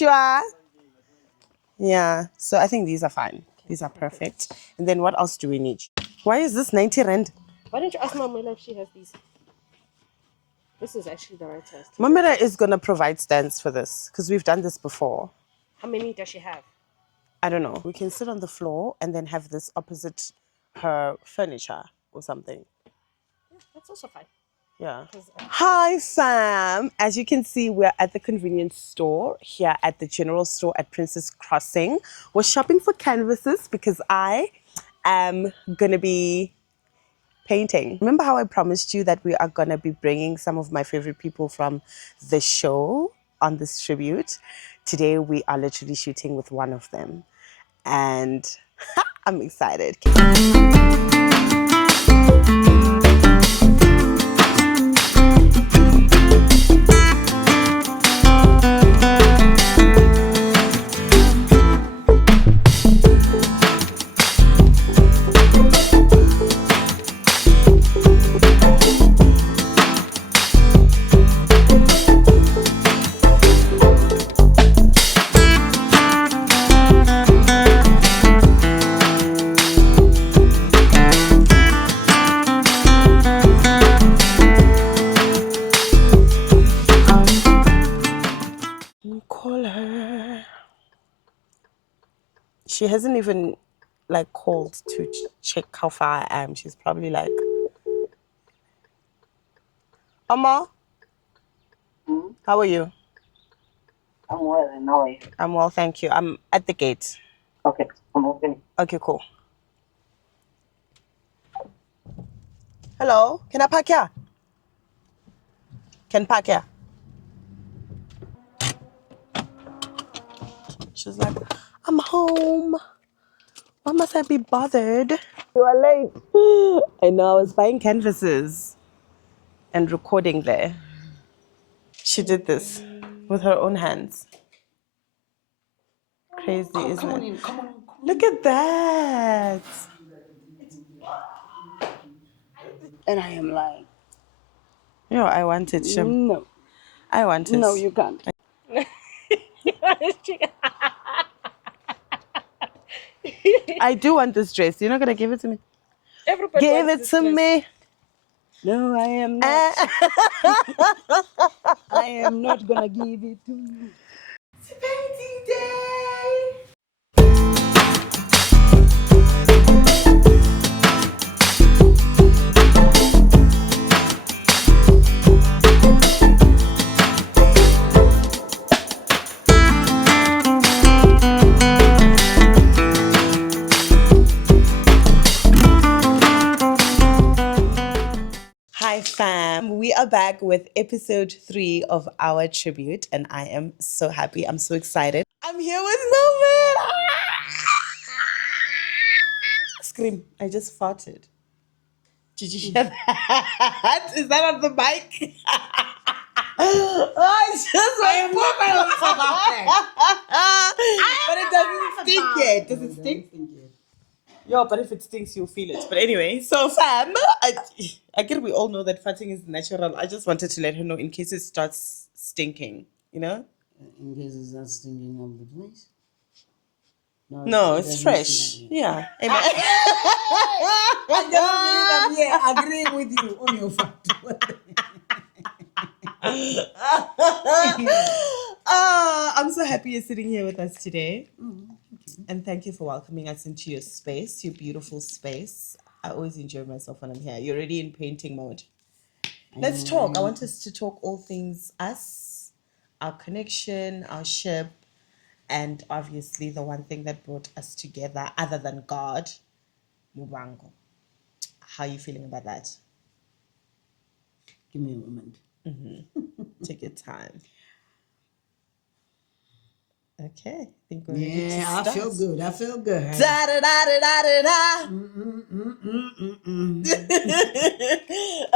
sure? Yeah, so I think these are fine. These are perfect. And then what else do we need? Why is this 90 rand? Why don't you ask Mama if she has these? This is actually the right size. Mamira is going to provide stands for this because we've done this before. How many does she have? I don't know. We can sit on the floor and then have this opposite her furniture or something. Yeah, that's also fine. Yeah. Hi, fam. As you can see, we're at the convenience store here at the general store at Princess Crossing. We're shopping for canvases because I am going to be painting. Remember how I promised you that we are going to be bringing some of my favorite people from the show on this tribute? Today, we are literally shooting with one of them. And I'm excited. Call her. She hasn't even like called to check how far I am. She's probably like, Amma, how are you? I'm well, and how are you? I'm well, thank you. I'm at the gate. Okay, I'm opening. Okay, cool. Hello, can I park here? Can park here? She's like, I'm home. Why must I be bothered? You are late. I know, I was buying canvases and recording there. She did this with her own hands. Crazy, isn't it? Come on. Look at that. And I am like, Yo, I want it, Shem. no. I want it. No, you can't. I do want this dress. You're not gonna give it to me? Everybody Give wants it this to dress. me. No, I am not. I am not gonna give it to you. It's painting day. Hi fam, we are back with episode 3 of our tribute and I am so happy, I'm so excited. I'm here with Melvin. Scream, I just farted. Did you hear that? Is that on the mic? Oh, it's just like but it doesn't stink yet. Does it stink? Yo, but if it stinks, you'll feel it. But anyway, so fam, I get we all know that farting is natural. I just wanted to let her know in case it starts stinking, you know? In case it's not stinking of the place. No, it's fresh. Yeah. Amen. I don't believe I'm here agreeing with you on your fact. I'm so happy you're sitting here with us today. And thank you for welcoming us into your space, your beautiful space. I always enjoy myself when I'm here. You're already in painting mode. Let's talk. I want us to talk all things us, our connection, our ship, and obviously the one thing that brought us together other than God, Muvhango. How are you feeling about that? Give me a moment. Take your time. Okay, I think we're ready to Yeah, start. I feel good. I feel good. Da da da da da da.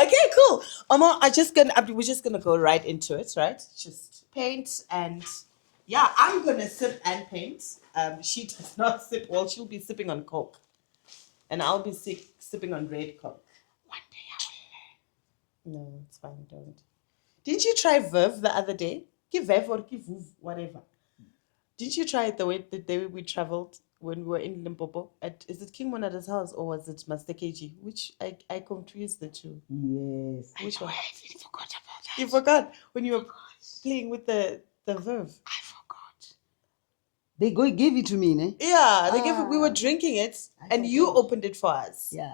Okay, cool. Omar, we're just gonna go right into it, right? Just paint and yeah, I'm gonna sip and paint. She does not sip. Well, she'll be sipping on Coke, and I'll be sipping on red Coke. One day I will learn. No, it's fine. Don't. Didn't you try Verve the other day? Give Verve or give Vuv, whatever. Didn't you try it the day we traveled when we were in Limpopo? Is it King Monada's house or was it Master KG? Which I confused the two. Yes. Which one? I forgot about that. You forgot when you were playing with the verve. I forgot. They gave it to me, ne? Yeah, they gave it. We were drinking it, I and you forgot. opened it for us. Yeah,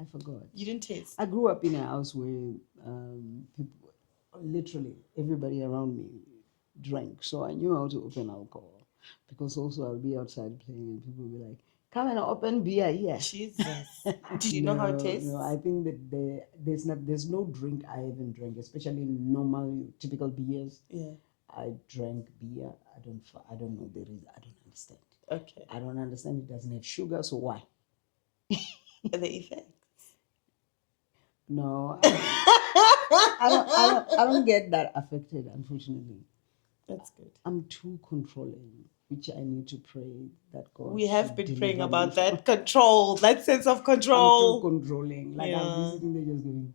I forgot. You didn't taste. I grew up in a house where people, literally everybody around me drank, so I knew how to open alcohol. Because also I'll be outside playing and people will be like, "Come and open beer here." Jesus. Do you know how it tastes? No, I think that there's no drink I haven't drank, especially normal typical beers. Yeah. I drank beer. I don't know the reason. I don't understand. Okay. I don't understand. It doesn't have sugar, so why? The effects. No, I don't get that affected, unfortunately. That's good. I'm too controlling, which I need to pray that God. We have should been deliver praying me about from- that control, that sense of I'm control. too controlling. Like Yeah. I'm visiting, they're just going,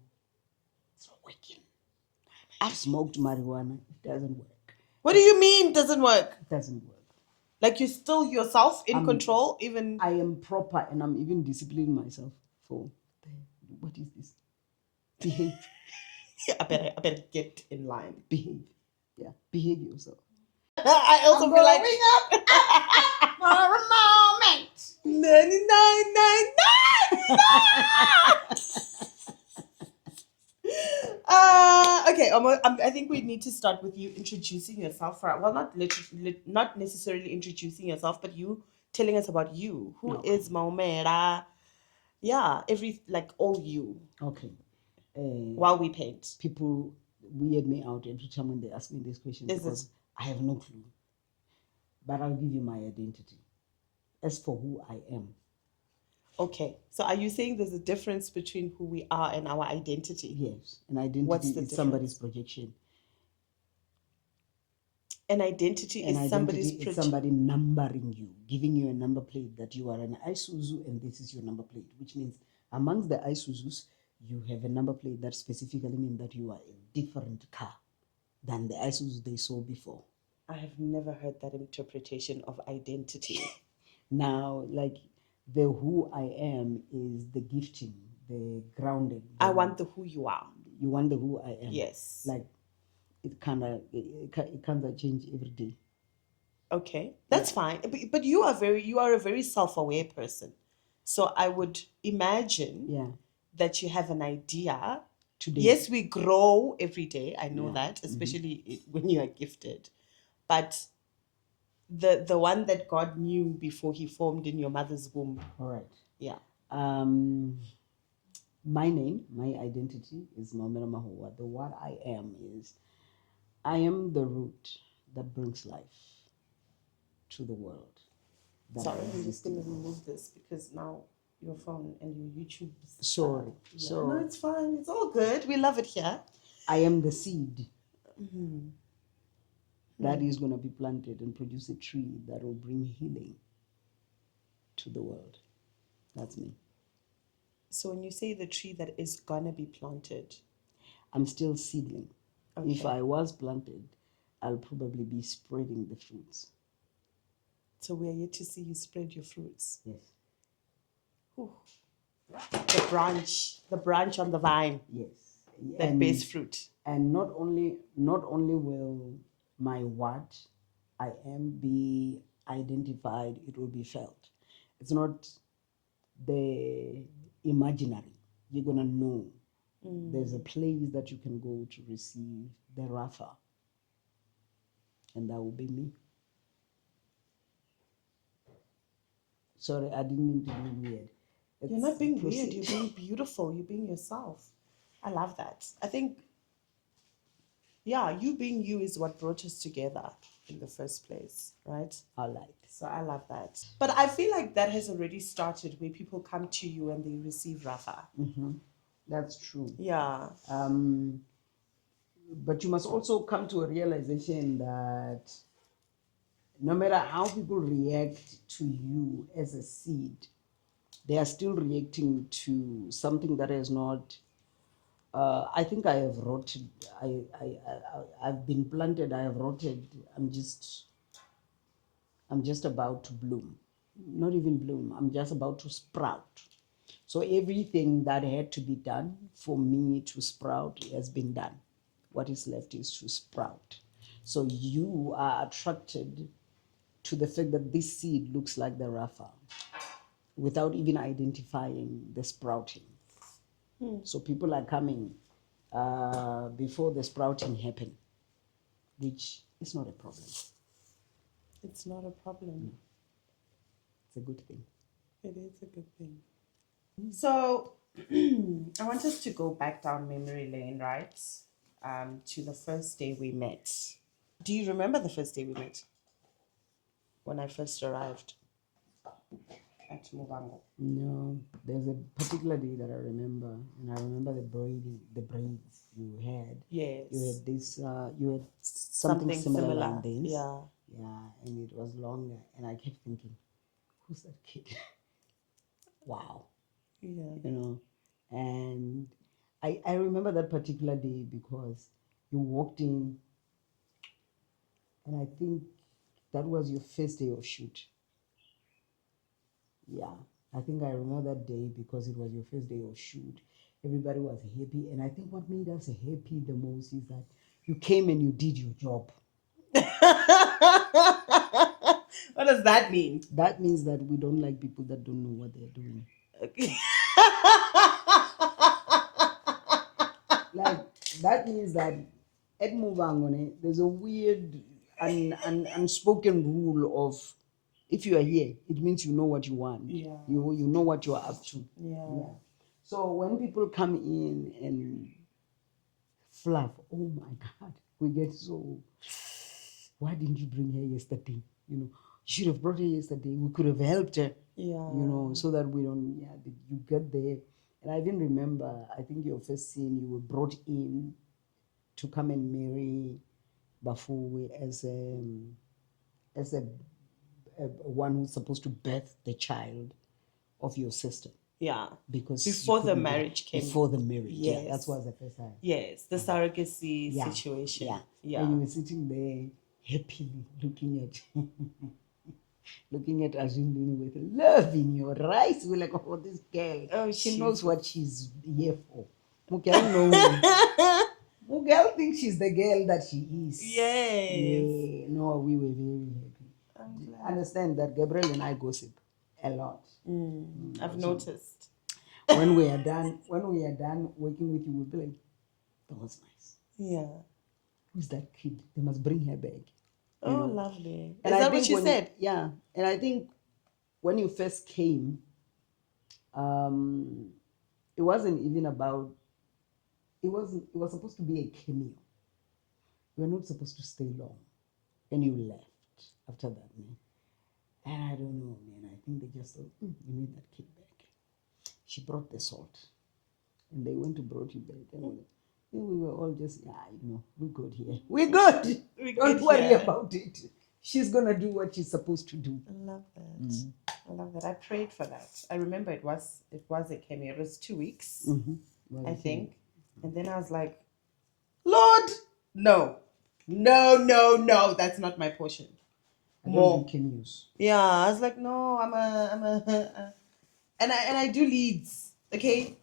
it's not working. I've smoked marijuana. It doesn't work. What do you mean doesn't work? It doesn't work. Like you're still yourself in control, even. I am proper and I'm even disciplining myself for what is this? Behave. I better get in line. Behave. Yeah. Behave yourself. I also feel like up for a moment. 99.99. Okay, I think we need to start with you introducing yourself. Well, not necessarily introducing yourself, but you telling us about you. Who is Maumera? Yeah, all you. Okay. While we paint. People weird me out every time when they ask me this question because I have no clue. But I'll give you my identity. As for who I am. Okay, so are you saying there's a difference between who we are and our identity? Yes, an identity is somebody's projection. An identity is somebody's projection. Somebody numbering you, giving you a number plate that you are an Isuzu and this is your number plate, which means amongst the Isuzus, you have a number plate that specifically means that you are a different car than the Isuzu they saw before. I have never heard that interpretation of identity. Now, like the who I am is the gifting, the grounding. I want the who you are. You want the who I am. Yes. Like it kind of change every day. Okay, that's fine. But you are a very self-aware person. So I would imagine that you have an idea. Today. Yes, we grow every day. I know that, especially when you are gifted. But the one that God knew before he formed in your mother's womb. All right. Yeah. My name, my identity is Maumela Mahua. The what I am is I am the root that brings life to the world. Sorry, I'm just going to remove this because now your phone and your YouTube. Sorry. No, it's fine. It's all good. We love it here. I am the seed that is going to be planted and produce a tree that will bring healing to the world. That's me. So when you say the tree that is going to be planted, I'm still seedling. Okay. If I was planted, I'll probably be spreading the fruits. So we are yet to see you spread your fruits. Yes. Ooh. The branch on the vine. Yes. That bears fruit. And not only will my what I am be identified, it will be felt. It's not the imaginary. You're gonna know. There's a place that you can go to receive the Rapha. And that will be me. Sorry, I didn't mean to be weird. You're not being weird. You're being beautiful. You're being yourself. I love that. I think, you being you is what brought us together in the first place, right? So I love that. But I feel like that has already started where people come to you and they receive Rapha. That's true. Yeah. But you must also come to a realization that no matter how people react to you as a seed, they are still reacting to something that is not. I think I have rotted. I've been planted. I have rotted. I'm just I'm just about to bloom. Not even bloom, I'm just about to sprout. So everything that had to be done for me to sprout has been done. What is left is to sprout. So you are attracted to the fact that this seed looks like the Rapha without even identifying the sprouting. So people are coming before the sprouting happen, which is not a problem. It's not a problem. It's a good thing. It is a good thing. So I want us to go back down memory lane, right? To the first day we met. Do you remember the first day we met? When I first arrived at Muvhango. No, there's a particular day that I remember, and I remember the braids you had. Yes. You had this, you had something similar like this. Yeah. Yeah, and it was longer, and I kept thinking, who's that kid? Wow. Yeah. You know, and I remember that particular day because you walked in, and I think that was your first day of shoot. Yeah, I think I remember that day because it was your first day of shoot. Everybody was happy, and I think what made us happy the most is that you came and you did your job. What does that mean? That means that we don't like people that don't know what they're doing. Okay. Like, that means that at Muvhango, there's a weird unspoken rule of, if you are here, it means you know what you want. Yeah. You know what you are up to. Yeah. So when people come in and fluff, oh my God, we get so, why didn't you bring her yesterday? You know, you should have brought her yesterday. We could have helped her. Yeah. You know, so that we don't, you get there. And I even remember, I think your first scene, you were brought in to come and marry Bafu as a one who's supposed to birth the child of your sister. Yeah. Because before the marriage came. Before the marriage. Yes. Yeah, that was the first time. Yes, the surrogacy situation. Yeah. Yeah. And you were sitting there happily looking at looking at Azinduni with love in your eyes. We're like, oh, this girl. Oh, she knows what she's here for. Mugel knows. Mugel thinks she's the girl that she is. Yes. Yeah. No, we were very happy. Understand that Gabriel and I gossip a lot. I've noticed. When we are done working with you, we'll be like, that was nice. Yeah. Who's that kid? They must bring her back. Oh, know? Lovely. And is that what she said? Yeah. And I think when you first came, it wasn't even about, it was supposed to be a cameo. You were not supposed to stay long. And you left after that, man. And I don't know, man. I think they just thought, you need that kid back. She brought the salt. And they went to brought you back. And we were all just, we're good here. We're good. Don't worry about it. She's going to do what she's supposed to do. I love that. I love that. I prayed for that. I remember it was a cameo. It was 2 weeks, I think. And then I was like, Lord, no. That's not my portion. More cameos. Yeah, I was like, no, I'm a and I do leads, okay?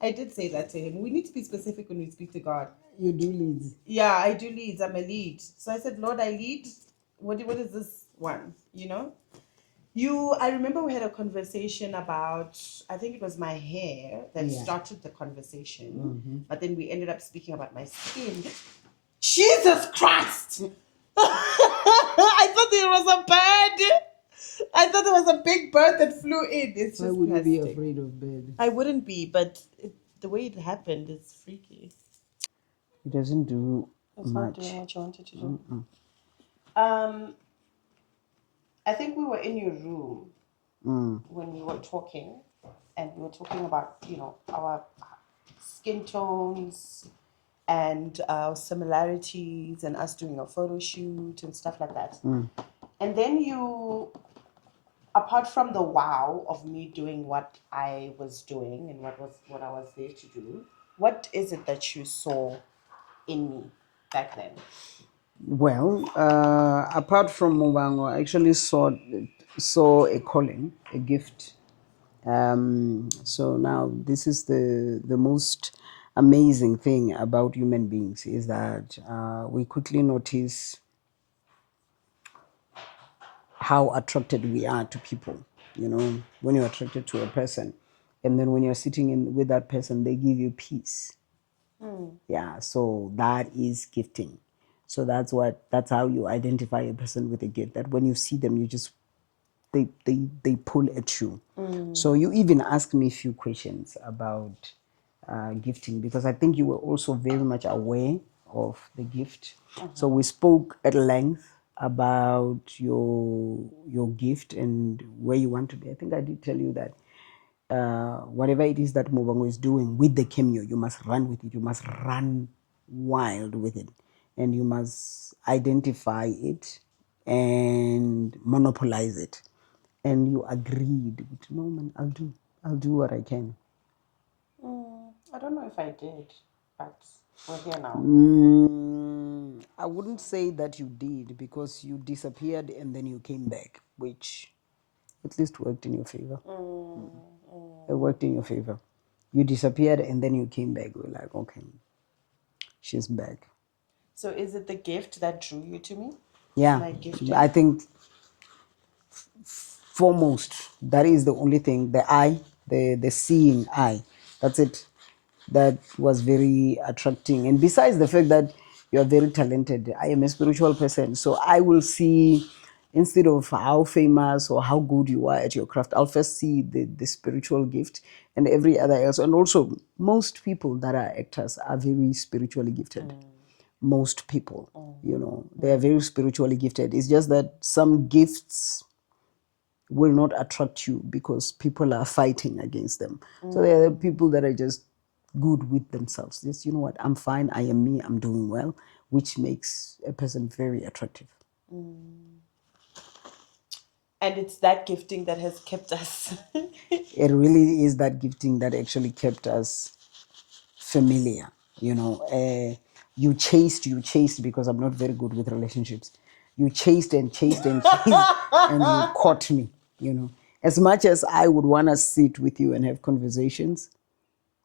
I did say that to him. We need to be specific when we speak to God. You do leads. Yeah, I do leads. I'm a lead. So I said, Lord, I lead. What is this one? You know? I remember we had a conversation about, I think it was my hair that started the conversation. But then we ended up speaking about my skin. Jesus Christ! I thought it was a bird. I thought it was a big bird that flew in. It's just Why would you be afraid of bird? I wouldn't be, but the way it happened is freaky. It doesn't do much. Not doing what you wanted to do. I think we were in your room when we were talking, and we were talking about, our skin tones and our similarities and us doing a photo shoot and stuff like that. And then you, apart from the wow of me doing what I was doing and what I was there to do, what is it that you saw in me back then? Well, apart from Muvhango, I actually saw a calling, a gift. So now this is the most amazing thing about human beings is that we quickly notice how attracted we are to people. You know, when you're attracted to a person, and then when you're sitting in with that person, they give you peace. Yeah, so that is gifting. So that's how you identify a person with a gift. That when you see them, you just they pull at you. So you even asked me a few questions about gifting because I think you were also very much aware of the gift. So we spoke at length about your gift and where you want to be. I think I did tell you that whatever it is that Muvhango is doing with the cameo, you must run with it. You must run wild with it. And you must identify it and monopolize it. And you agreed, no man, I'll do what I can. I don't know if I did, but we're here now. I wouldn't say that you did because you disappeared and then you came back, which at least worked in your favor. It worked in your favor. You disappeared and then you came back. We're like, okay, she's back. So is it the gift that drew you to me? Yeah, My gifting? I think foremost that is the only thing. The eye, the seeing eye. That's it. That was very attracting. And besides the fact that you are very talented, I am a spiritual person, so I will see, instead of how famous or how good you are at your craft, I'll first see the spiritual gift and every other else. And also, most people that are actors are very spiritually gifted. Most people, you know, they are very spiritually gifted. It's just that some gifts will not attract you because people are fighting against them. So there are people that are just good with themselves. Just, you know what, I'm fine, I am me, I'm doing well, which makes a person very attractive. And it's that gifting that has kept us. It really is that gifting that actually kept us familiar. You know, you chased because I'm not very good with relationships. You chased and chased and chased, and you caught me. You know, as much as I would want to sit with you and have conversations,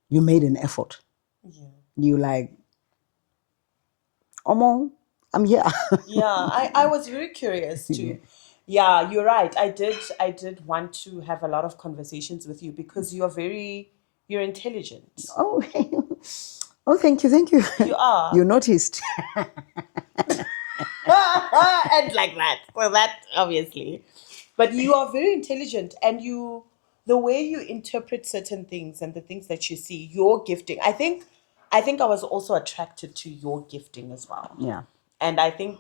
you made an effort. Yeah. You like, Omo, I'm here. Yeah, I was very curious too. Yeah, you're right. I did want to have a lot of conversations with you because you're intelligent. Oh, oh, thank you, thank you. You are. You noticed. And like that. Well, that obviously. But you are very intelligent and the way you interpret certain things and the things that you see, your gifting. I think I was also attracted to your gifting as well. Yeah, And I think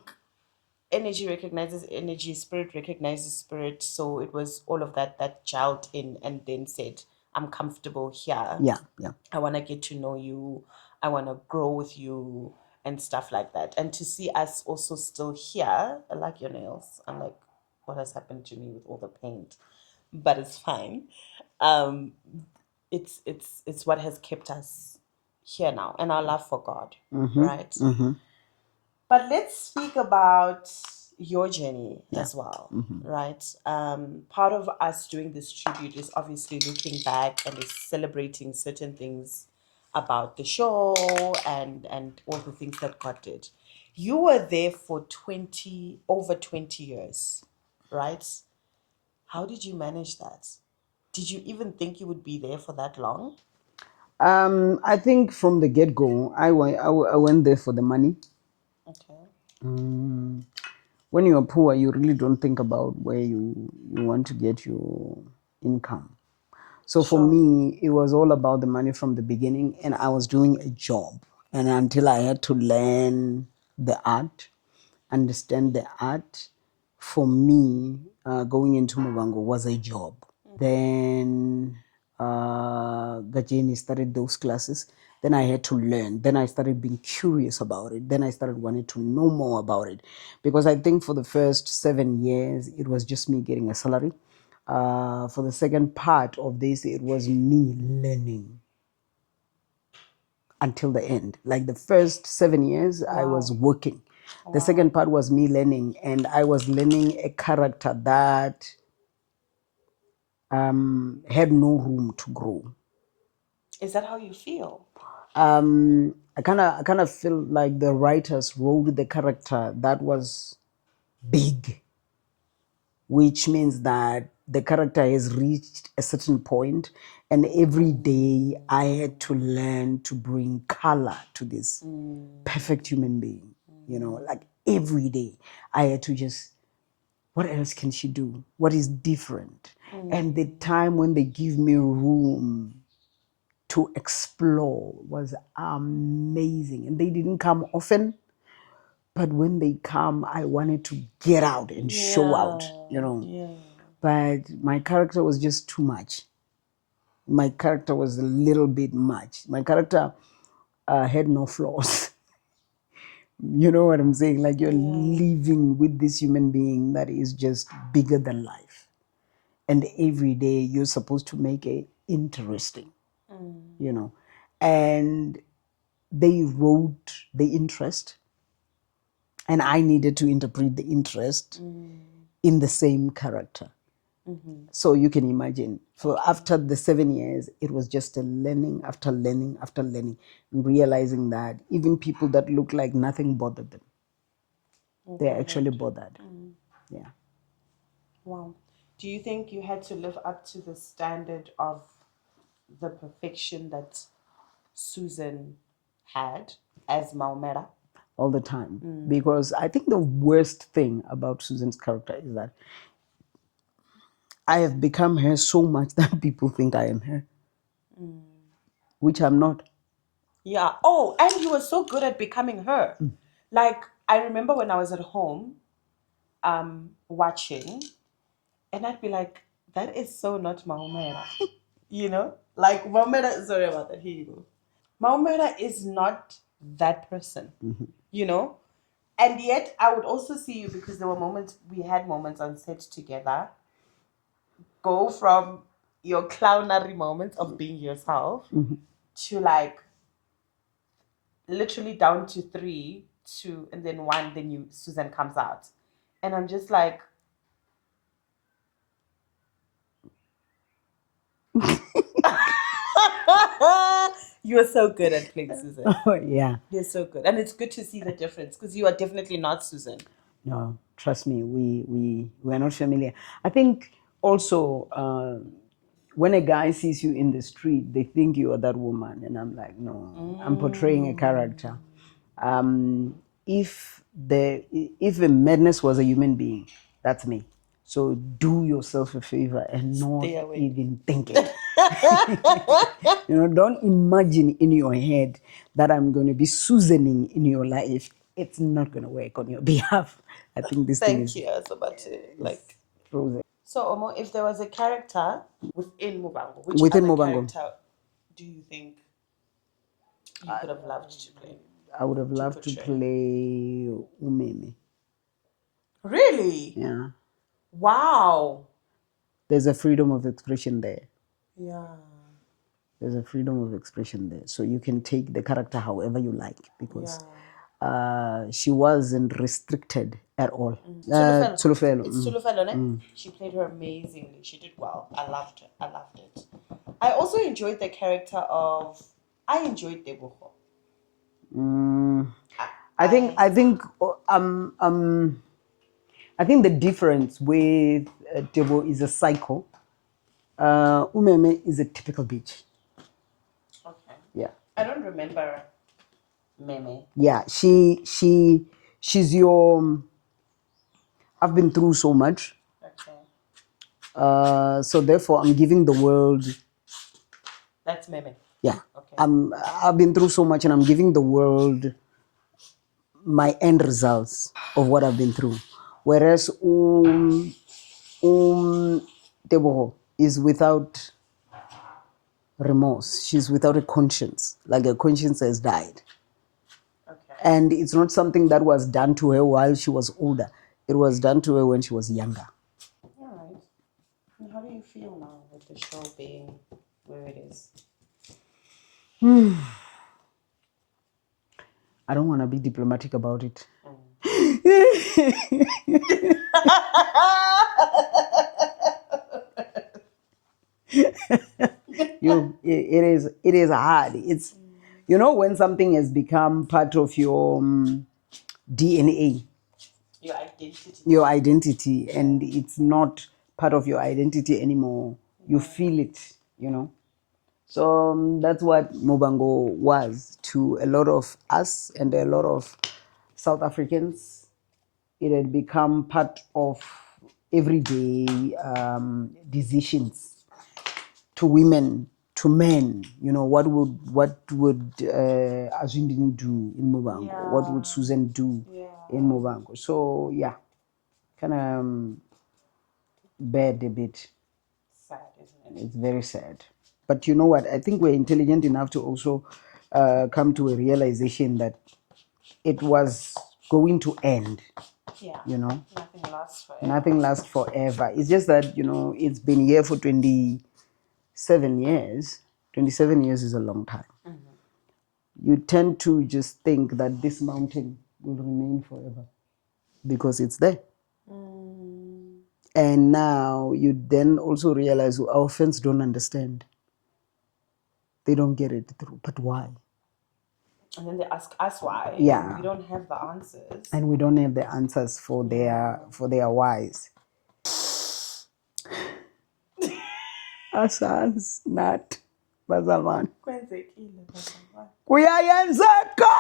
energy recognizes energy, spirit recognizes spirit. So it was all of that gelled in and then said, I'm comfortable here. yeah, yeah. I want to get to know you. I want to grow with you and stuff like that. And to see us also still here, I like your nails. I'm like, what has happened to me with all the paint? But it's fine. Um, it's what has kept us here now, and our love for God, right? But let's speak about your journey as well, right? Part of us doing this tribute is obviously looking back and is celebrating certain things about the show and all the things that God did. You were there for 20 years, right? How did you manage that? Did you even think you would be there for that long? I think from the get go, I went there for the money. Okay. When you're poor, you really don't think about where you want to get your income. So for Sure. me, it was all about the money from the beginning, and I was doing a job. And until I had to learn the art, understand the art, for me, going into Muvhango was a job. Then Gajini started those classes. Then I had to learn. Then I started being curious about it. Then I started wanting to know more about it. Because I think for the first 7 years, it was just me getting a salary. For the second part of this, it was me learning until the end. Like the first 7 years, I was working. The second part was me learning, and I was learning a character that had no room to grow. Is that how you feel? I kind of feel like the writers wrote the character that was big, which means that the character has reached a certain point, and every day I had to learn to bring color to this perfect human being. You know, like every day I had to just, what else can she do? What is different? And the time when they give me room to explore was amazing. And they didn't come often, but when they come, I wanted to get out and show out, you know. Yeah. But my character was just too much. My character was a little bit much. My character had no flaws. You know what I'm saying? Like you're living with this human being that is just bigger than life. And every day you're supposed to make it interesting, you know. And they wrote the interest, and I needed to interpret the interest in the same character. So you can imagine. So after the 7 years, it was just a learning after learning after learning, and realizing that even people that look like nothing bothered them. They're actually bothered. Yeah. Wow. Do you think you had to live up to the standard of the perfection that Susan had as Maumera? All the time. Because I think the worst thing about Susan's character is that I have become her so much that people think I am her, which I'm not. Yeah. Oh, and you were so good at becoming her. Like, I remember when I was at home watching, and I'd be like, that is so not Maumera. You know? Like, Maumera, sorry about that. Here you go. Maumera is not that person. You know? And yet, I would also see you because there were moments, we had moments on set together. Go from your clownery moments of being yourself to like literally down to 3, 2, and then 1, then you Susan comes out. And I'm just like, you're so good at playing Susan. Yeah. You're so good. And it's good to see the difference because you are definitely not Susan. No, trust me, we are not familiar. I think also when a guy sees you in the street, they think you are that woman, and I'm like, no, I'm portraying a character. If the madness was a human being, that's me. So do yourself a favor and not Stay away. even think it. You know, don't imagine in your head that I'm going to be Susaning in your life. It's not going to work on your behalf. I think this thing Thank is you. I was about to like. frozen. So, Omo, if there was a character within Muvhango, which Within other Muvhango, character do you think you could have loved to play? I would have To loved to portray. play Umeme. Really? Yeah. Wow. There's a freedom of expression there. Yeah. There's a freedom of expression there. So you can take the character however you like because she wasn't restricted at all. Tulufelo. Tsulufelo. It's Tulufelo, ne? She played her amazingly. She did well. I loved it. I loved it. I also enjoyed the character of. I enjoyed Debucho. I think the difference with Tebo is a psycho. Umeme is a typical bitch. Okay. Yeah. I don't remember Meme. Yeah, she's your. I've been through so much. Okay. So therefore, I'm giving the world. That's Meme. Yeah. Okay. I've been through so much, and I'm giving the world my end results of what I've been through. Whereas Teboho is without remorse. She's without a conscience. Like her conscience has died. Okay. And it's not something that was done to her while she was older. It was done to her when she was younger. All right. And how do you feel now with the show being where it is? I don't want to be diplomatic about it. It is hard. It's, you know, when something has become part of your DNA, Your identity. your identity, and it's not part of your identity anymore. You feel it, you know. So that's what Muvhango was to a lot of us and a lot of South Africans. It had become part of everyday decisions to women, to men. You know, what would Azwindini do in Muvhango? What would Susan do in Muvhango? So yeah, kind of bad a bit. Sad, isn't it? It's very sad. But you know what? I think we're intelligent enough to also come to a realization that it was going to end. Yeah. You know, Nothing lasts forever. nothing lasts forever. It's just that, you know, it's been here for 27 years. 27 years is a long time. You tend to just think that this mountain will remain forever because it's there. And now you then also realize our friends don't understand. They don't get it through. But why? And then they ask us why. Yeah. We don't have the answers. And we don't have the answers for their whys. Asans not bazalwane. Kwenzekile, bazalwane. Kuyayenzeka.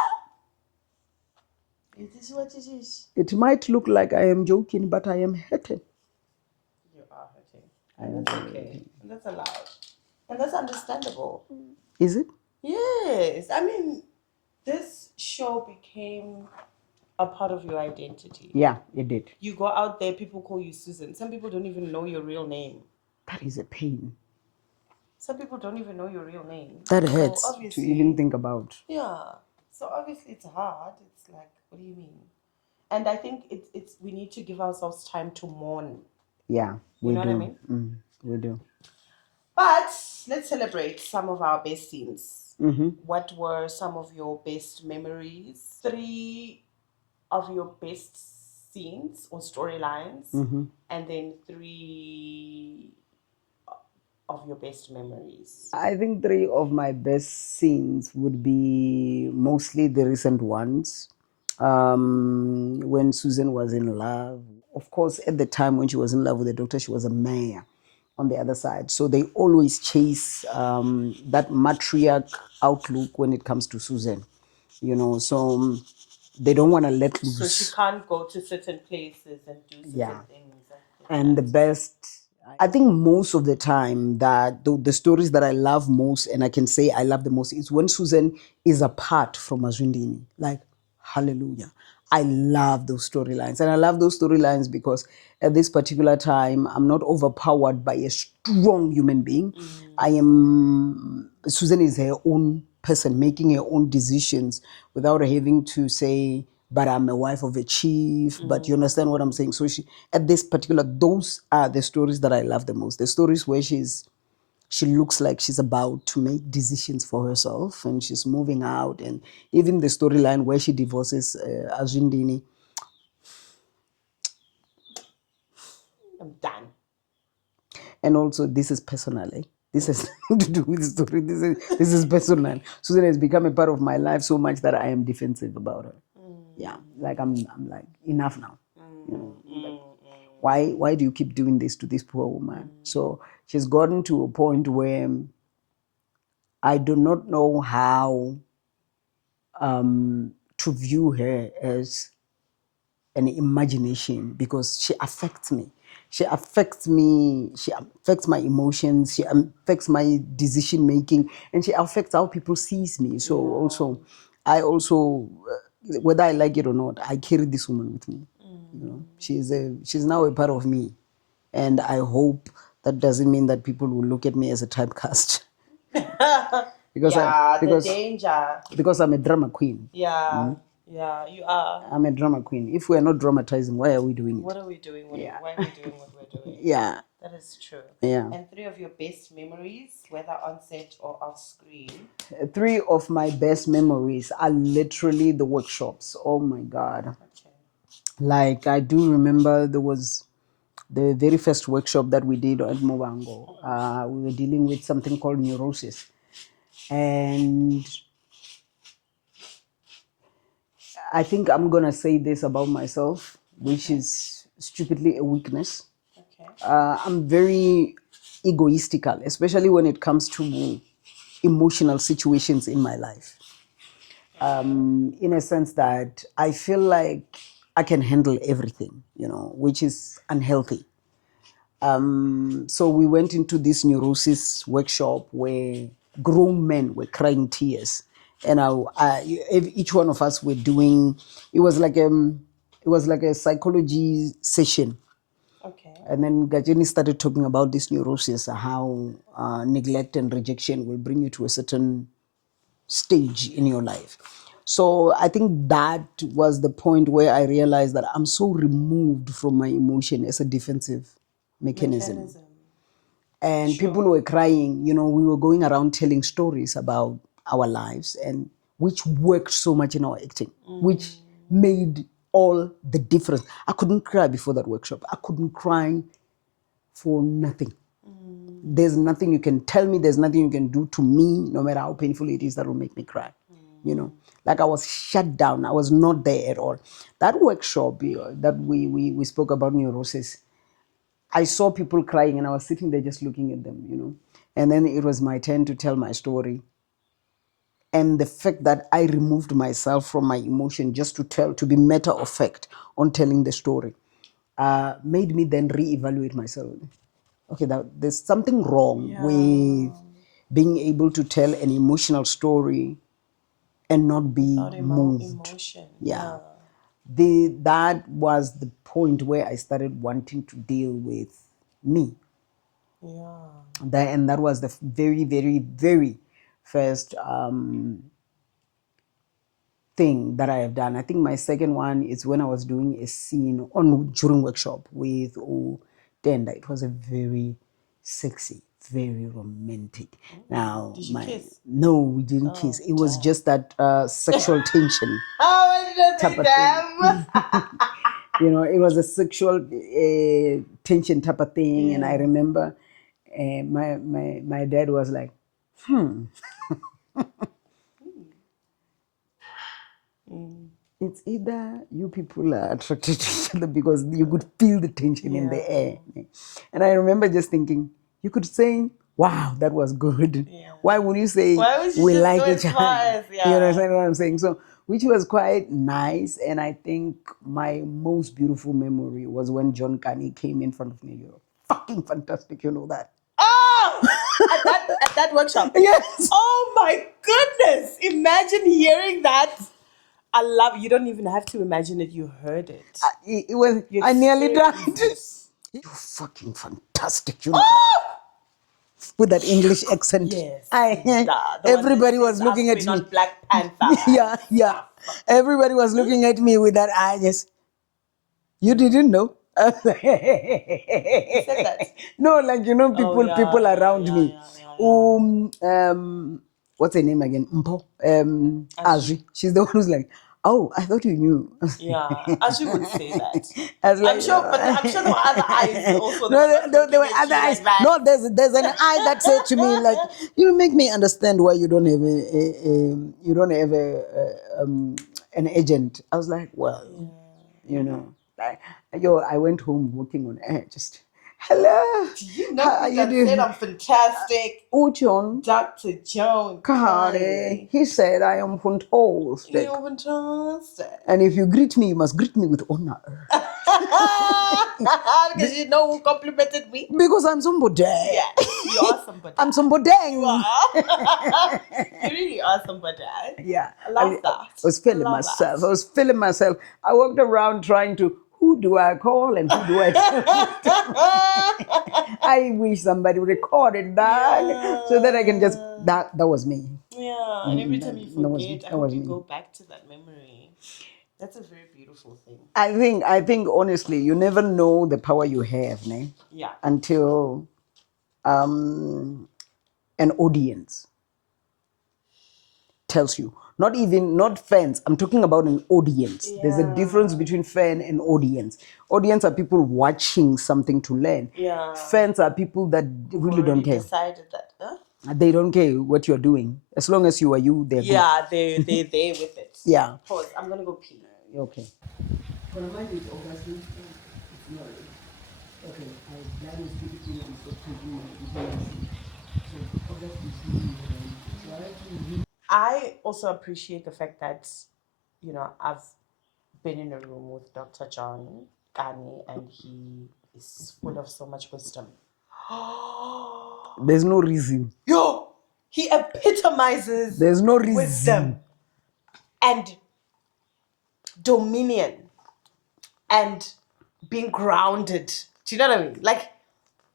Is this what it is? It might look like I am joking, but I am hurting. You are hurting. And that's okay. And that's allowed. And that's understandable. Is it? Yes. I mean, this show became a part of your identity. Yeah, it did. You go out there, people call you Susan. Some people don't even know your real name. That is a pain. Some people don't even know your real name. That hurts so to even think about. Yeah. So obviously it's hard. It's like, what do you mean? And I think it's we need to give ourselves time to mourn. Yeah, we You know do. what I mean? We do. But let's celebrate some of our best scenes. What were some of your best memories? 3 of your best scenes or storylines, and then 3 of your best memories. I think 3 of my best scenes would be mostly the recent ones. When Susan was in love. Of course, at the time when she was in love with the doctor, she was a mayor on the other side. So they always chase that matriarch outlook when it comes to Susan. You know, so they don't want to let loose. So she can't go to certain places and do certain things. And the best, I think most of the time that the stories that I love most, and I can say I love the most, is when Susan is apart from Azwindini. Like, hallelujah. I love those storylines. And I love those storylines because at this particular time, I'm not overpowered by a strong human being. Susan is her own person, making her own decisions without having to say, but I'm a wife of a chief, but you understand what I'm saying? So those are the stories that I love the most. The stories where she looks like she's about to make decisions for herself and she's moving out. And even the storyline where she divorces Azwindini. I'm done. And also, this is personally. This has nothing to do with the story. This is personal. Susan has become a part of my life so much that I am defensive about her. Yeah, like I'm like, enough now. You know, like, why do you keep doing this to this poor woman? So she's gotten to a point where I do not know how to view her as an imagination, because she affects me. She affects me. She affects my emotions. She affects my decision making, and she affects how people sees me. So also, I also, whether I like it or not, I carry this woman with me. You know, she's now a part of me, and I hope that doesn't mean that people will look at me as a typecast. Because the danger. Because I'm a drama queen. Yeah, you are. I'm a drama queen. If we're not dramatizing, why are we doing it? What are we doing? Why are we doing what we're doing? Yeah. That is true. Yeah. And 3 of your best memories, whether on set or off screen? 3 of my best memories are literally the workshops. Oh my God. Okay. Like I do remember there was the very first workshop that we did at Muvhango. We were dealing with something called neurosis. And I think I'm going to say this about myself, which is stupidly a weakness. Okay. I'm very egoistical, especially when it comes to emotional situations in my life. In a sense that I feel like I can handle everything, which is unhealthy. So we went into this neurosis workshop where grown men were crying tears, and each one of us were doing. It was like a psychology session. Okay. And then Gajeni started talking about this neurosis, how neglect and rejection will bring you to a certain stage in your life. So I think that was the point where I realized that I'm so removed from my emotion as a defensive mechanism. And people were crying, we were going around telling stories about our lives, and which worked so much in our acting, which made all the difference. I couldn't cry before that workshop. I couldn't cry for nothing. There's nothing you can tell me, there's nothing you can do to me, no matter how painful it is, that will make me cry. Like I was shut down. I was not there at all. That workshop that we spoke about neurosis, I saw people crying and I was sitting there just looking at them. And then it was my turn to tell my story. And the fact that I removed myself from my emotion just to be matter of fact on telling the story, made me then reevaluate myself. Okay, there's something wrong with being able to tell an emotional story and not be moved. Emotion. Yeah. That was the point where I started wanting to deal with me. Yeah. And that was the very, very, very first thing that I have done. I think my second one is when I was doing a scene during workshop with Tenda. It was a very sexy, very romantic. Now, did you kiss? No, we didn't kiss. It was just that sexual tension. Oh, I didn't Type of thing. It was a sexual tension type of thing. And I remember my dad was like, it's either you people are attracted to each other, because you could feel the tension in the air. And I remember just thinking, you could say, wow, that was good. Why would you say, we like each other? You understand what I'm saying? So, which was quite nice. And I think my most beautiful memory was when John Carney came in front of me. You're fucking fantastic, you know that. Oh, at that workshop. Yes. Oh my goodness! Imagine hearing that. I love. You don't even have to imagine it. You heard it. I nearly died. You're fucking fantastic, you know. Oh! With that English accent. Yes. Everybody was looking at me. On Black Panther. Yeah. Everybody was looking at me with that eye. Just, you didn't know. You said that. No, like people around me. What's her name again? Mpo. Azri. She's the one who's like, oh, I thought you knew. Yeah, Ashi would say that. I was like, I'm sure there were other eyes also. There were other eyes. Like no, there's an eye that said to me, like, make me understand why you don't have an agent. I was like, well, I went home working on air, just. Hello. Do you know who said I'm fantastic? Uchon. Dr. Joan Kare. He said I am fantastic. You're fantastic. And if you greet me, you must greet me with honor. Because you know who complimented me? Because I'm somebody. Yeah, you are somebody. I'm somebody. You are. You really are somebody. Yeah. I love that. I was feeling myself. I was feeling myself. I walked around trying to, who do I call and who do I tell? I wish somebody recorded that so that I can just, that was me. Yeah, and every time you forget, I hope you go back to that memory. That's a very beautiful thing. I think honestly, you never know the power you have, ne? Yeah. Until an audience tells you. not fans. I'm talking about an audience. There's a difference between fan and audience. Audience are people watching something to learn. Yeah. Fans are people that really don't care. Decided that. Huh? They don't care what you're doing. As long as you are you, they're good. Yeah, they're there with it. Yeah. Pause. I'm gonna go pee. Okay. For the mind it's Augustine. It's not. Okay. I that is typically so August is really, so I actually really I also appreciate the fact that, I've been in a room with Dr. John Kani and he is full of so much wisdom. there's no reason. Yo, he epitomizes There's no reason. wisdom and dominion and being grounded. Do you know what I mean? Like,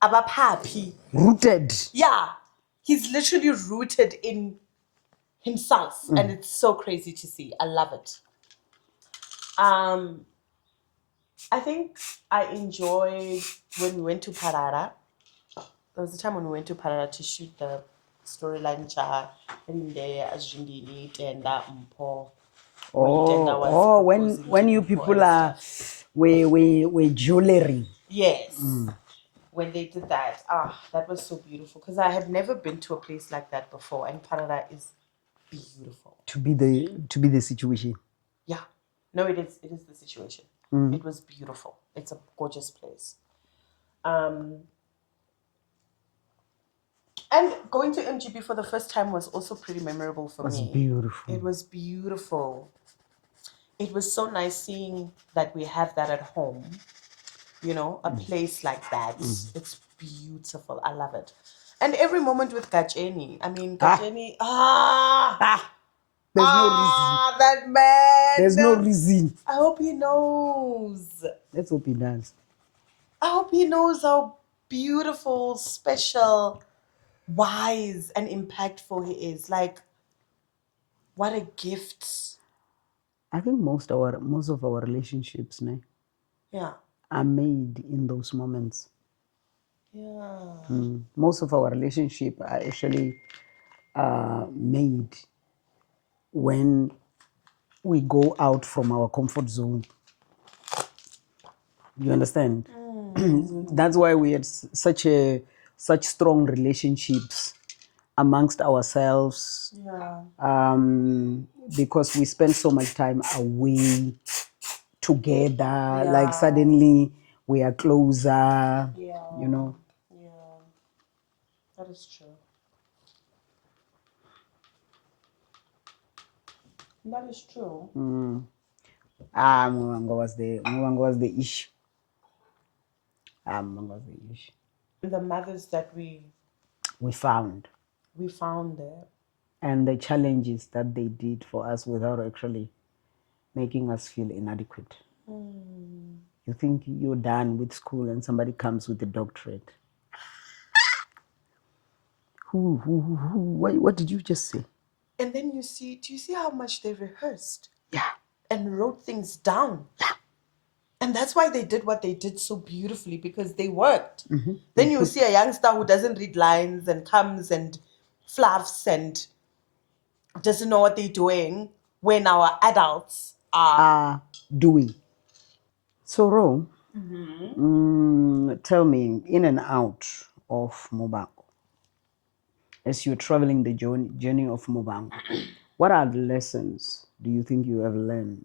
abapapi. Rooted. Yeah, he's literally rooted in himself, and it's so crazy to see. I love it. I think I enjoyed when we went to Parara. There was a time when we went to Parara to shoot the storyline cha Linde Azjindini Tenda Mpo. When you people are we jewelry. Yes. When they did that, that was so beautiful because I had never been to a place like that before, and Parara is beautiful. To be the situation. Yeah. No, it is the situation. It was beautiful. It's a gorgeous place. And going to MGB for the first time was also pretty memorable for me. It was beautiful. It was beautiful. It was so nice seeing that we have that at home. A place like that. It's beautiful. I love it. And every moment with Gacheni. I mean, Gacheni. There's no reason. That man. There's no reason. I hope he knows. Let's hope he does. I hope he knows how beautiful, special, wise, and impactful he is. Like, what a gift. I think most of our relationships are made in those moments. Yeah. Most of our relationships are actually made when we go out from our comfort zone. You understand? That's why we had such strong relationships amongst ourselves. Yeah. Because we spend so much time away together. Yeah. Like suddenly we are closer. Yeah. Yeah. That is true. That is true. Muvhango was the issue. Muvhango was the issue. The mothers that we found there. And the challenges that they did for us without actually making us feel inadequate. You think you're done with school and somebody comes with a doctorate. What did you just say? And then do you see how much they rehearsed? Yeah. And wrote things down. Yeah. And that's why they did what they did so beautifully, because they worked. Then you see a youngster who doesn't read lines and comes and fluffs and doesn't know what they're doing when our adults are doing. So, Ro, tell me, in and out of Muvhango, as you're traveling the journey of Muvhango, what are the lessons do you think you have learned?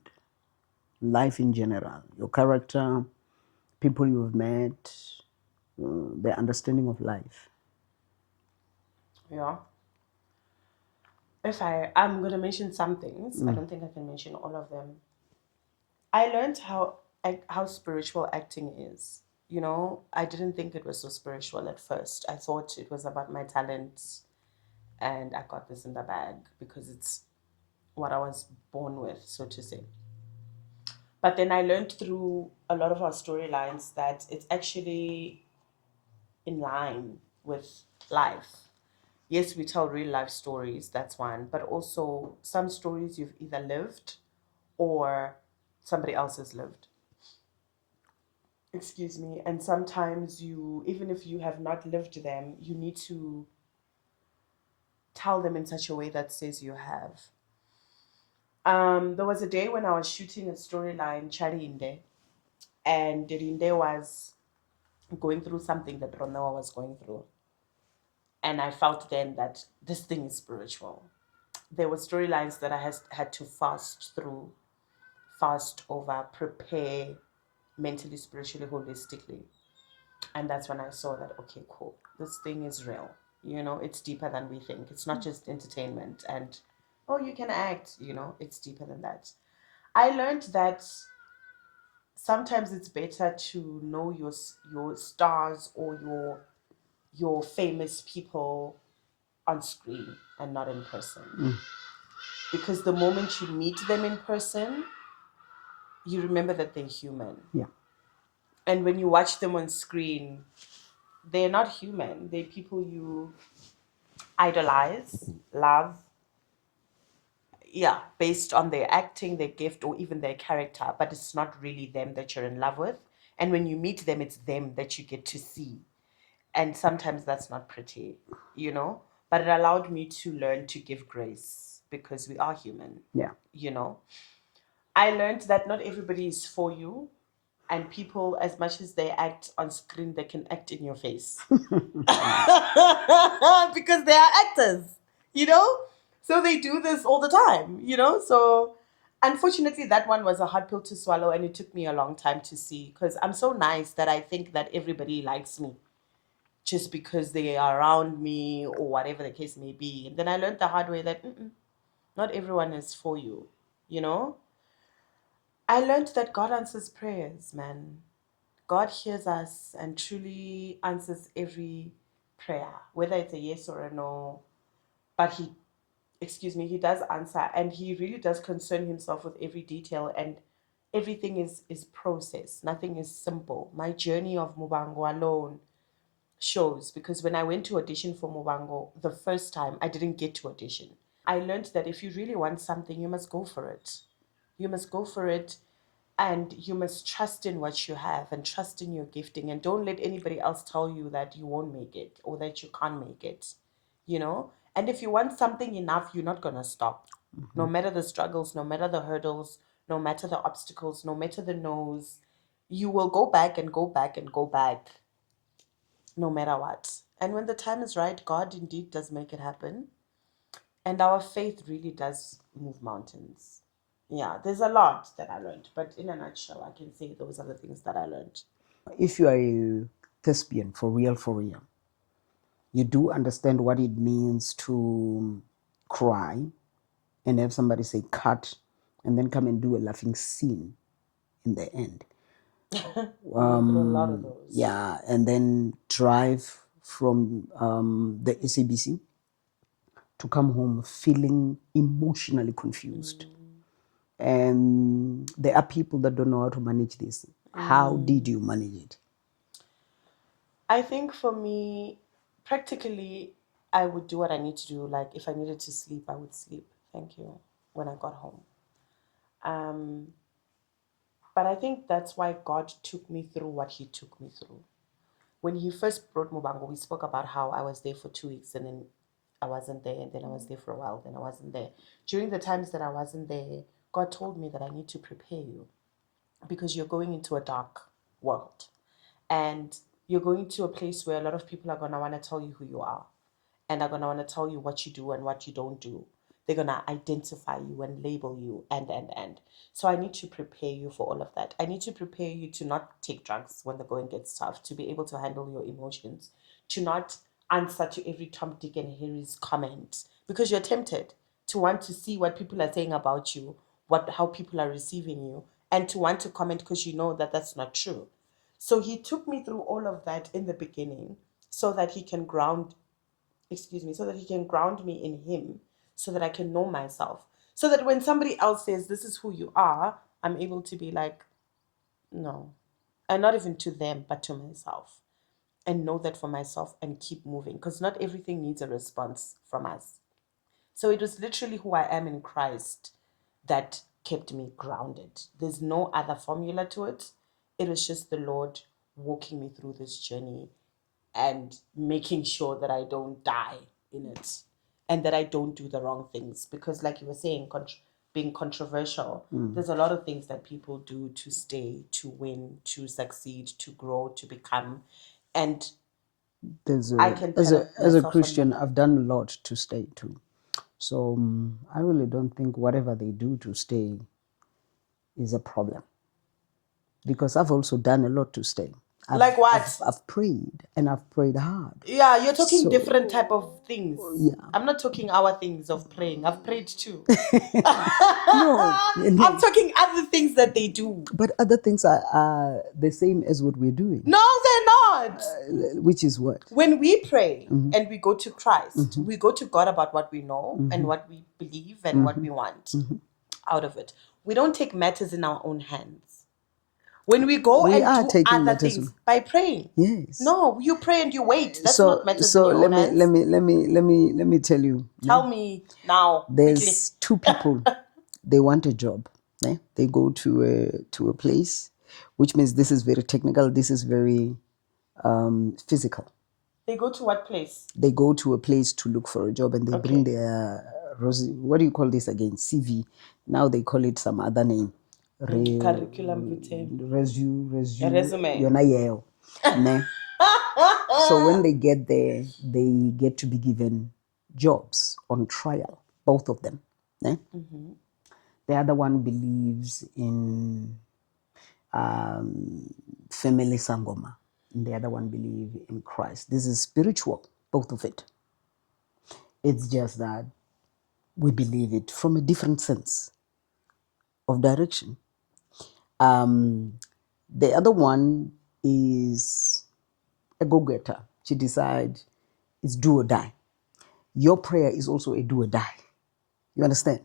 Life in general, your character, people you've met, the understanding of life. Yeah. I'm going to mention some things. I don't think I can mention all of them. I learned how spiritual acting is. I didn't think it was so spiritual at first. I thought it was about my talents and I got this in the bag because it's what I was born with, so to say. But then I learned through a lot of our storylines that it's actually in line with life. Yes, we tell real life stories, that's one, but also some stories you've either lived or somebody else has lived. Excuse me. And sometimes even if you have not lived them, you need to tell them in such a way that says you have. There was a day when I was shooting a storyline, Charinde, and Rinde was going through something that Ronawa was going through. And I felt then that this thing is spiritual. There were storylines that I had to fast through, fast over, prepare mentally, spiritually, holistically. And that's when I saw that, okay, cool, this thing is real. It's deeper than we think. It's not just entertainment and, oh, you can act, it's deeper than that. I learned that sometimes it's better to know your stars or your famous people on screen and not in person. Because the moment you meet them in person, you remember that they're human. Yeah. And when you watch them on screen, they're not human. They're people you idolize, love, yeah, based on their acting, their gift, or even their character, but it's not really them that you're in love with. And when you meet them, it's them that you get to see. And sometimes that's not pretty, but it allowed me to learn to give grace because we are human. Yeah. I learned that not everybody is for you, and people, as much as they act on screen, they can act in your face. Because they are actors, you know? So they do this all the time, So unfortunately, that one was a hard pill to swallow, and it took me a long time to see because I'm so nice that I think that everybody likes me just because they are around me or whatever the case may be. And then I learned the hard way that not everyone is for you, you know? I learned that God answers prayers, man. God hears us and truly answers every prayer, whether it's a yes or a no. But he does answer, and he really does concern himself with every detail, and everything is processed. Nothing is simple. My journey of Muvhango alone shows, because when I went to audition for Muvhango the first time, I didn't get to audition. I learned that if you really want something, you must go for it. You must go for it, and you must trust in what you have and trust in your gifting, and don't let anybody else tell you that you won't make it or that you can't make it. And if you want something enough, you're not going to stop. No matter the struggles, no matter the hurdles, no matter the obstacles, no matter the no's, you will go back and go back and go back no matter what. And when the time is right, God indeed does make it happen. And our faith really does move mountains. Yeah, there's a lot that I learned, but in a nutshell, I can say those are the things that I learned. If you are a thespian, for real, you do understand what it means to cry and have somebody say cut and then come and do a laughing scene in the end. Went through a lot of those. Yeah, and then drive from the SABC to come home feeling emotionally confused. And there are people that don't know how to manage this. How did you manage it? I think for me, practically, I would do what I need to do. Like if I needed to sleep, I would sleep. Thank you. When I got home. But I think that's why God took me through what He took me through. When He first brought Muvhango, we spoke about how I was there for 2 weeks and then I wasn't there, and then I was there for a while, then I wasn't there. During the times that I wasn't there, God told me that I need to prepare you because you're going into a dark world. And you're going to a place where a lot of people are going to want to tell you who you are, and are going to want to tell you what you do and what you don't do. They're going to identify you and label you and. So I need to prepare you for all of that. I need to prepare you to not take drugs when the going gets tough, to be able to handle your emotions, to not answer to every Tom, Dick, and Harry's comment because you're tempted to want to see what people are saying about you, how people are receiving you, and to want to comment because you know that that's not true. So he took me through all of that in the beginning so that he can so that he can ground me in him, so that I can know myself. So that when somebody else says, this is who you are, I'm able to be like, no. And not even to them, but to myself. And know that for myself and keep moving. Because not everything needs a response from us. So it was literally who I am in Christ that kept me grounded. There's no other formula to it. It was just the Lord walking me through this journey and making sure that I don't die in it and that I don't do the wrong things. Because, like you were saying, being controversial, there's a lot of things that people do to stay, to win, to succeed, to grow, to become. And I can as pat a myself on Christian, I've done a lot to stay too. So I really don't think whatever they do to stay is a problem, because I've also done a lot to stay. Like what? I've prayed, and I've prayed hard. Yeah, you're talking So- different type of things. Yeah. I'm not talking our things of praying. I've prayed too. No. I'm talking other things that they do. But other things are the same as what we're doing. No, they're not. Which is what? When we pray and we go to Christ, we go to God about what we know and what we believe and what we want out of it. We don't take matters in our own hands. When we go We and are do taking other matters things by praying. Yes. No, you pray and you wait. That's So not matters in your own hands. let me tell you. Tell me now. There's quickly. two people. They want a job. They go to a place, which means this is very technical. This is very physical. They go to what place? They go to a place to look for a job, and they bring their what do you call this again? CV. Now they call it some other name. Curriculum vitae. Resume. Resume. Ne? So when they get there, they get to be given jobs on trial, both of them. Ne? The other one believes in family sangoma, and the other one believes in Christ. This is spiritual, both of it. It's just that we believe it from a different sense of direction. The other one is a go-getter. She decides it's do or die. Your prayer is also a do or die. You understand?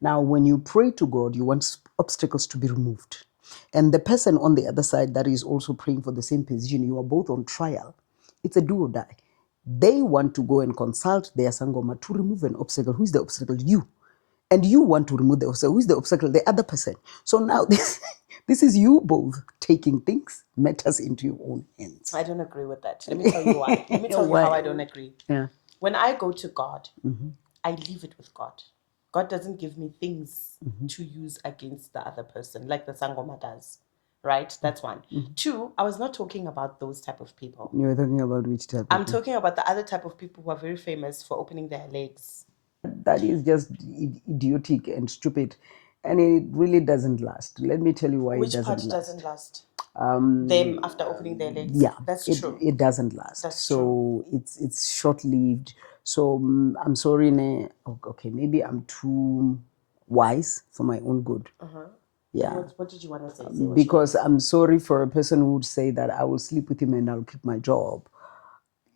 Now, when you pray to God, you want obstacles to be removed. And the person on the other side that is also praying for the same position, you are both on trial. It's a do or die. They want to go and consult their sangoma to remove an obstacle. Who is the obstacle? You. And you want to remove the obstacle. Who is the obstacle? The other person. So now this is you both taking things, matters into your own hands. I don't agree with that. Let me tell you why. Let me tell you how I don't agree. Yeah. When I go to God, I leave it with God. God doesn't give me things to use against the other person, like the Sangoma does. Right? That's one. Two, I was not talking about those type of people. You were talking about which type? I'm talking about the other type of people who are very famous for opening their legs. That is just idiotic and stupid, and it really doesn't last. Let me tell you why Which it doesn't part last. doesn't last? Them after opening their legs. Yeah, that's true. It doesn't last. That's so true. It's short-lived. So I'm sorry, ne. Okay, maybe I'm too wise for my own good. Yeah. What did you want to say? Because I'm sorry for a person who would say that I will sleep with him and I'll keep my job.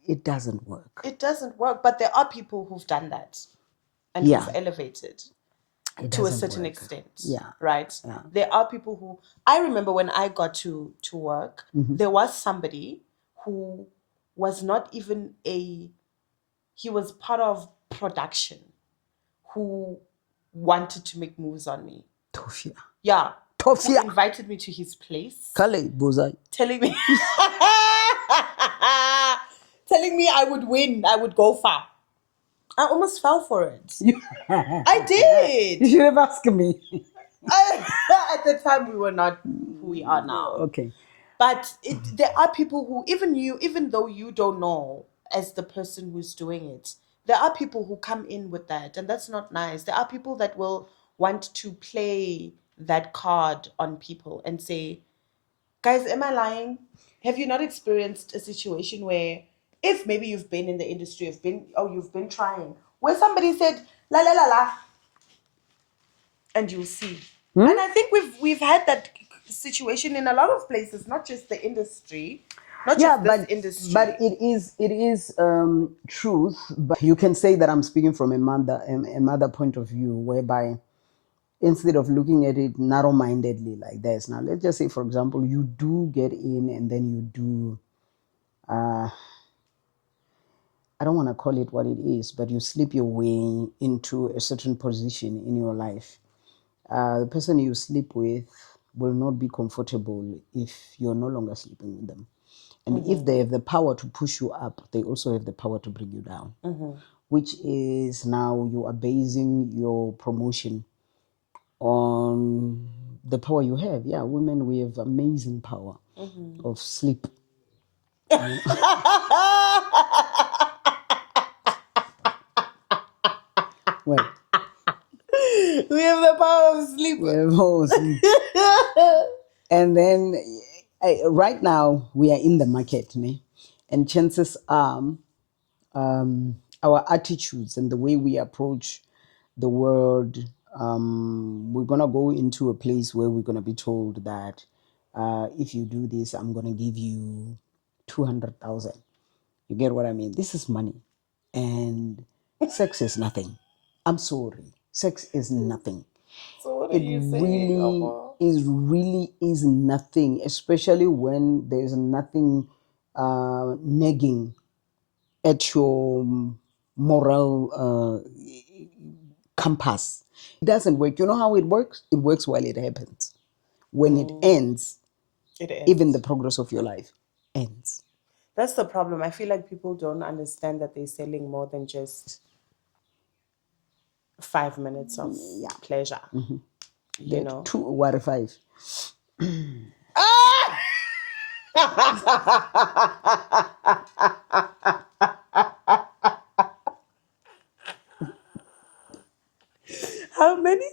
It doesn't work. It doesn't work, but there are people who've done that and who've elevated to a certain extent. Yeah. Right? Yeah. There are people who, I remember when I got to work, there was somebody who was not even he was part of production who wanted to make moves on me. Tofia. Yeah. Tofia. Who invited me to his place. Kale Bozai. Telling me telling me I would win, I would go far. I almost fell for it. I did. You should have asked me. At the time, we were not who we are now. Okay. But there are people who, even though you don't know as the person who's doing it, there are people who come in with that, and that's not nice. There are people that will want to play that card on people and say, guys, am I lying? Have you not experienced a situation where, if maybe you've been in the industry, you've been trying, where somebody said la la la la, and you'll see. And I think we've had that situation in a lot of places, not just the industry, not just this industry. But it is truth. But you can say that I'm speaking from a mother point of view, whereby instead of looking at it narrow-mindedly like this. Now, let's just say, for example, you do get in and then you do, I don't want to call it what it is, but you slip your way into a certain position in your life. The person you sleep with will not be comfortable if you're no longer sleeping with them. And if they have the power to push you up, they also have the power to bring you down, which is now you are basing your promotion on the power you have. Yeah, women, we have amazing power of sleep. Well, We have the power of sleep. we have power of sleep. And then right now we are in the market, ne? And chances are our attitudes and the way we approach the world, we're gonna go into a place where we're gonna be told that if you do this, I'm gonna give you 200,000. You get what I mean? This is money, and sex is nothing. I'm sorry, sex is nothing. So what are It you saying, really Omo? is nothing, especially when there's nothing nagging at your moral compass. It doesn't work. You know how it works? It works while it happens. When it ends, It ends. even the progress of your life ends. That's the problem. I feel like people don't understand that they're selling more than just 5 minutes of pleasure. You know? 2 what a 5. How many?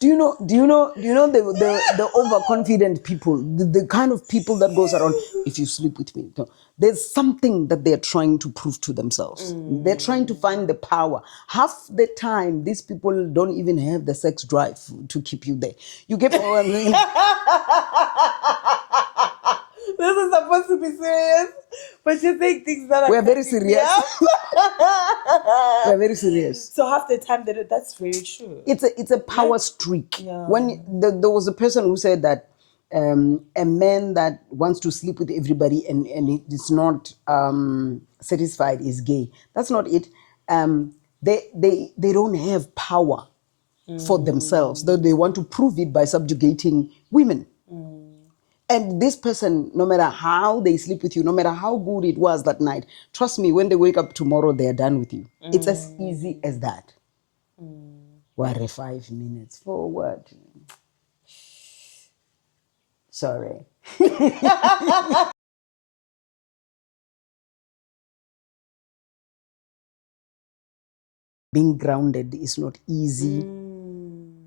Do you know the overconfident people, the kind of people that goes around, if you sleep with me, no, there's something that they're trying to prove to themselves. They're trying to find the power. Half the time, these people don't even have the sex drive to keep you there. You get what I'm saying? This is supposed to be serious, but you're saying things that are We're very cracking me serious. up. We're very serious. So half the time, that's very true. It's a power streak. Yeah. When there was a person who said that a man that wants to sleep with everybody and is not satisfied is gay. That's not it. They don't have power for themselves, though they want to prove it by subjugating women. And this person, no matter how they sleep with you, no matter how good it was that night, trust me, when they wake up tomorrow, they're done with you. It's as easy as that. What a 5 minutes for what? Sorry. Being grounded is not easy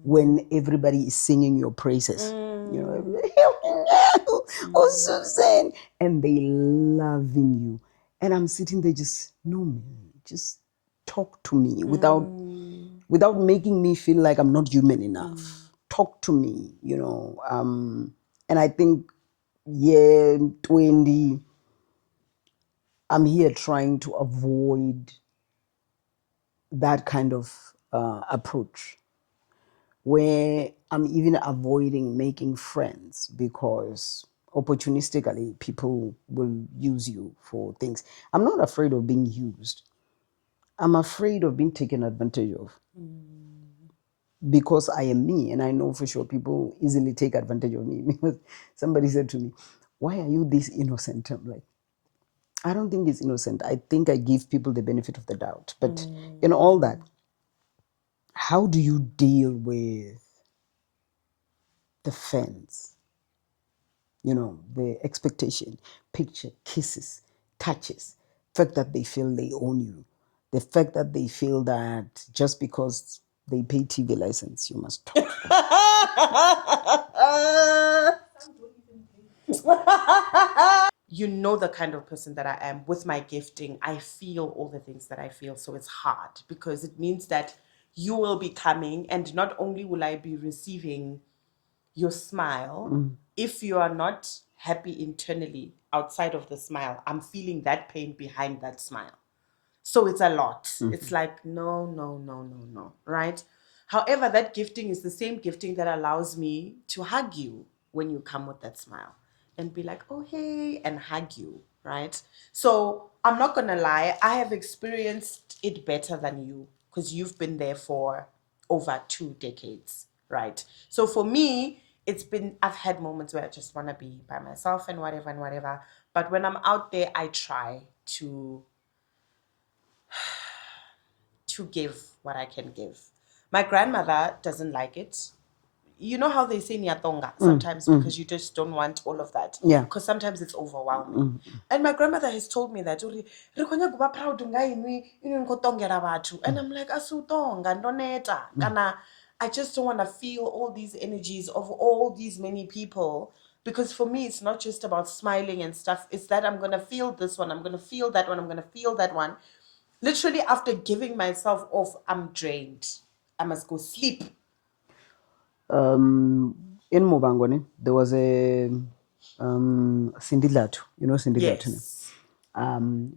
when everybody is singing your praises. You know, oh Susan, and they loving you. And I'm sitting there just, no man, just talk to me without making me feel like I'm not human enough. Talk to me, you know. And I think, yeah, 20, I'm here trying to avoid that kind of approach where I'm even avoiding making friends because opportunistically people will use you for things. I'm not afraid of being used. I'm afraid of being taken advantage of because I am me, and I know for sure people easily take advantage of me. Because somebody said to me, "Why are you this innocent?" I'm like, I don't think it's innocent. I think I give people the benefit of the doubt. But in all that, how do you deal with the fence? You know, the expectation, picture, kisses, touches, fact that they feel they own you, the fact that they feel that just because they pay TV license, you must talk. You know the kind of person that I am. With my gifting, I feel all the things that I feel. So it's hard because it means that you will be coming, and not only will I be receiving your smile, if you are not happy internally outside of the smile, I'm feeling that pain behind that smile. So it's a lot. It's like, no, no, no, no, no, right? However, that gifting is the same gifting that allows me to hug you when you come with that smile and be like, oh, hey, and hug you, right? So I'm not going to lie, I have experienced it better than you because you've been there for over 2 decades, right? So for me, I've had moments where I just want to be by myself and whatever and whatever. But when I'm out there, I try to to give what I can give. My grandmother doesn't like it. You know how they say niyatonga sometimes because you just don't want all of that. Yeah. Because sometimes it's overwhelming. And my grandmother has told me that, "Uri, "Ri khona ku ba proud nga inwi, inu nkotongela batho." And I'm like, asutonga, ndoneta. Kana, I just don't want to feel all these energies of all these many people. Because for me, it's not just about smiling and stuff. It's that I'm going to feel this one. I'm going to feel that one. I'm going to feel that one. Literally, after giving myself off, I'm drained. I must go sleep. In Muvhango, there was a Cindy Latu. You know Cindy Latu? Yes.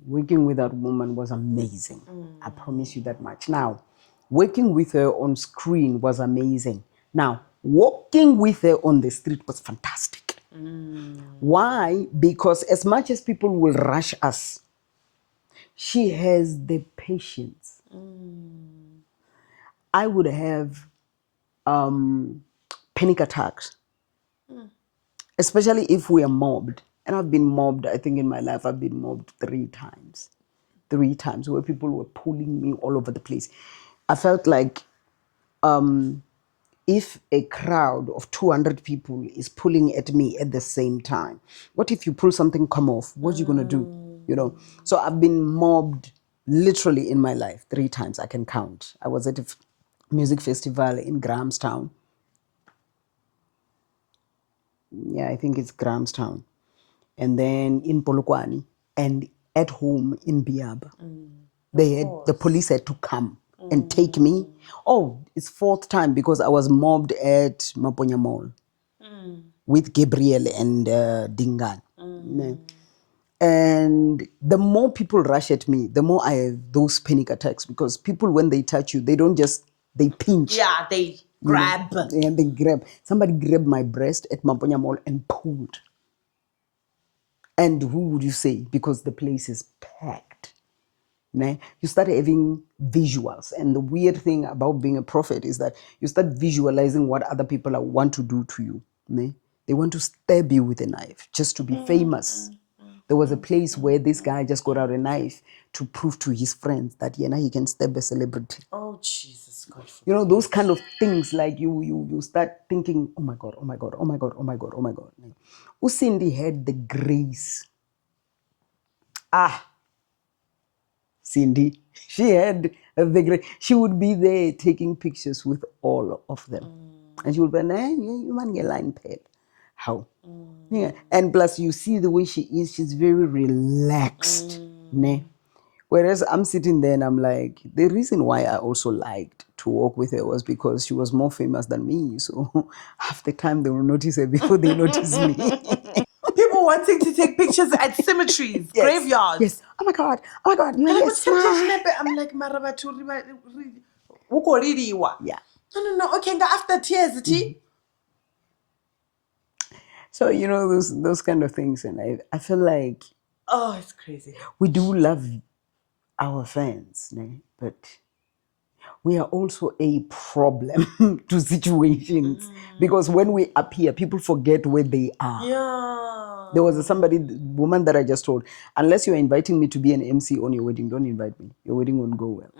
Working with that woman was amazing. I promise you that much. Now, working with her on screen was amazing. Now, walking with her on the street was fantastic. Why? Because as much as people will rush us, she has the patience. I would have panic attacks, especially if we are mobbed. And I've been mobbed, I think in my life, I've been mobbed 3 times. 3 times where people were pulling me all over the place. I felt like if a crowd of 200 people is pulling at me at the same time, what if you pull something come off? What are you going to do? You know? So I've been mobbed literally in my life 3 times. I can count. I was at a music festival in Grahamstown. Yeah, I think it's Grahamstown. And then in Polokwane and at home in Biaba. The police had to come and take me. Oh, it's 4th time because I was mobbed at Maponya Mall with Gabriel and Dingan. And the more people rush at me, the more I have those panic attacks because people, when they touch you, they don't just, they pinch. Yeah, they grab. And they grab. Somebody grabbed my breast at Maponya Mall and pulled. And who would you say? Because the place is packed. You start having visuals. And the weird thing about being a prophet is that you start visualizing what other people want to do to you. They want to stab you with a knife just to be famous. There was a place where this guy just got out a knife to prove to his friends that he can stab a celebrity. Oh, Jesus God. You know, those kind of things, like you start thinking, oh my God, oh my God, oh my God, oh my God, oh my God. Ucindy had the grace. Cindy, she had the grace. She would be there taking pictures with all of them. And she would be, you man get line pad. How? Yeah. And plus, you see the way she is, she's very relaxed. Whereas I'm sitting there and I'm like, the reason why I also liked to walk with her was because she was more famous than me. So half the time they will notice her before they notice me. People wanting to take pictures at cemeteries, Yes. graveyards. Yes. Oh my God. Oh my God. You And I are would I'm like, yeah. No. Okay, after tears, So, you know, those kind of things. And I feel like oh, it's crazy. we do love our fans, but we are also a problem to situations. Because when we appear, people forget where they are. Yeah. There was woman that I just told, unless you're inviting me to be an MC on your wedding, don't invite me. Your wedding won't go well.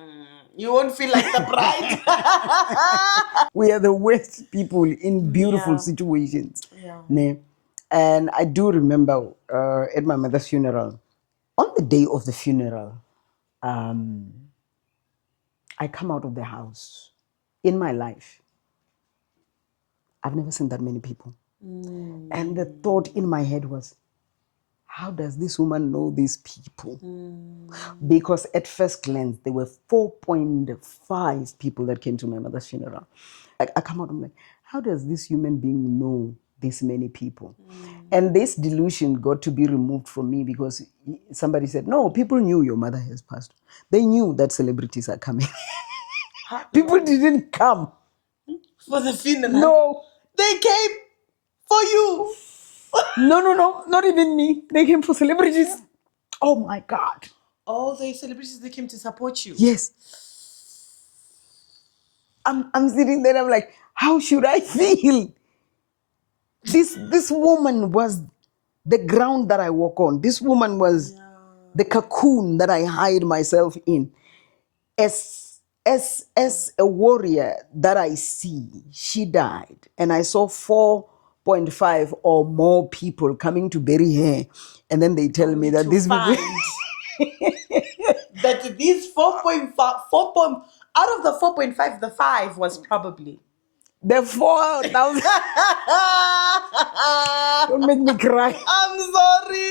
You won't feel like the bride. We are the worst people in beautiful situations. Yeah. And I do remember at my mother's funeral, on the day of the funeral, I come out of the house. In my life, I've never seen that many people. And the thought in my head was, how does this woman know these people? Because at first glance, there were 4.5 people that came to my mother's funeral. I come out, I'm like, how does this human being know this many people? And this delusion got to be removed from me because somebody said, no, people knew your mother has passed. They knew that celebrities are coming. People didn't come for the funeral. No. They came for you. No, not even me. They came for celebrities. Oh my God. All the celebrities, they came to support you. Yes. I'm sitting there, I'm like, how should I feel? This woman was the ground that I walk on. This woman was the cocoon that I hide myself in. As as a warrior that I see, she died, and I saw 4.5 or more people coming to bury her, and then they tell me that these people that these 4.5, out of the 4.5, the 5 was probably. the 4,000. Don't make me cry. I'm sorry.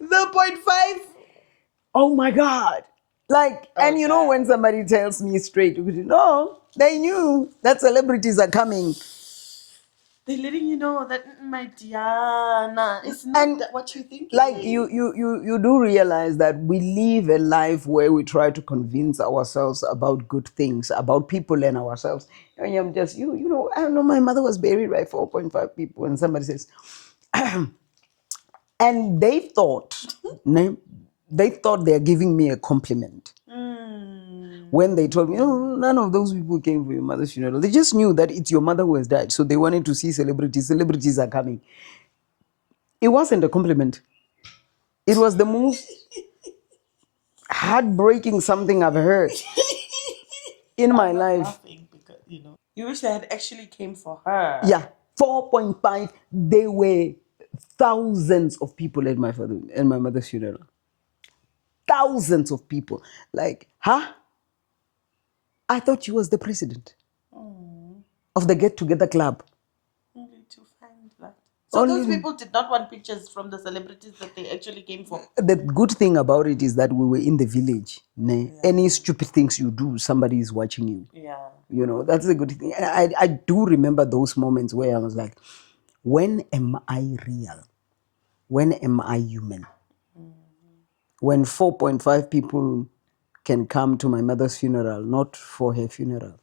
The 0.5. Oh my God. Like, and you know, when somebody tells me straight, no, they knew that celebrities are coming. They're letting you know that, my Diana, it's not what you think. Like you do realize that we live a life where we try to convince ourselves about good things, about people and ourselves. And I'm just, you know, I don't know, my mother was buried by 4.5 people, and somebody says, and they thought they're giving me a compliment. When they told me, oh, none of those people came for your mother's funeral. They just knew that it's your mother who has died. So they wanted to see celebrities. Celebrities are coming. It wasn't a compliment. It was the most heartbreaking something I've heard in my life. Because, you wish they had actually came for her. Yeah, 4.5. They were thousands of people at my father and my mother's funeral. Thousands of people. Like, huh? I thought she was the president of the Get Together Club. Only to find that. So Only- those people did not want pictures from the celebrities that they actually came for. The good thing about it is that we were in the village. Ne? Any stupid things you do, somebody is watching you. Yeah. You know, that's a good thing. And I do remember those moments where I was like, when am I real? When am I human? When 4.5 people can come to my mother's funeral, not for her funeral,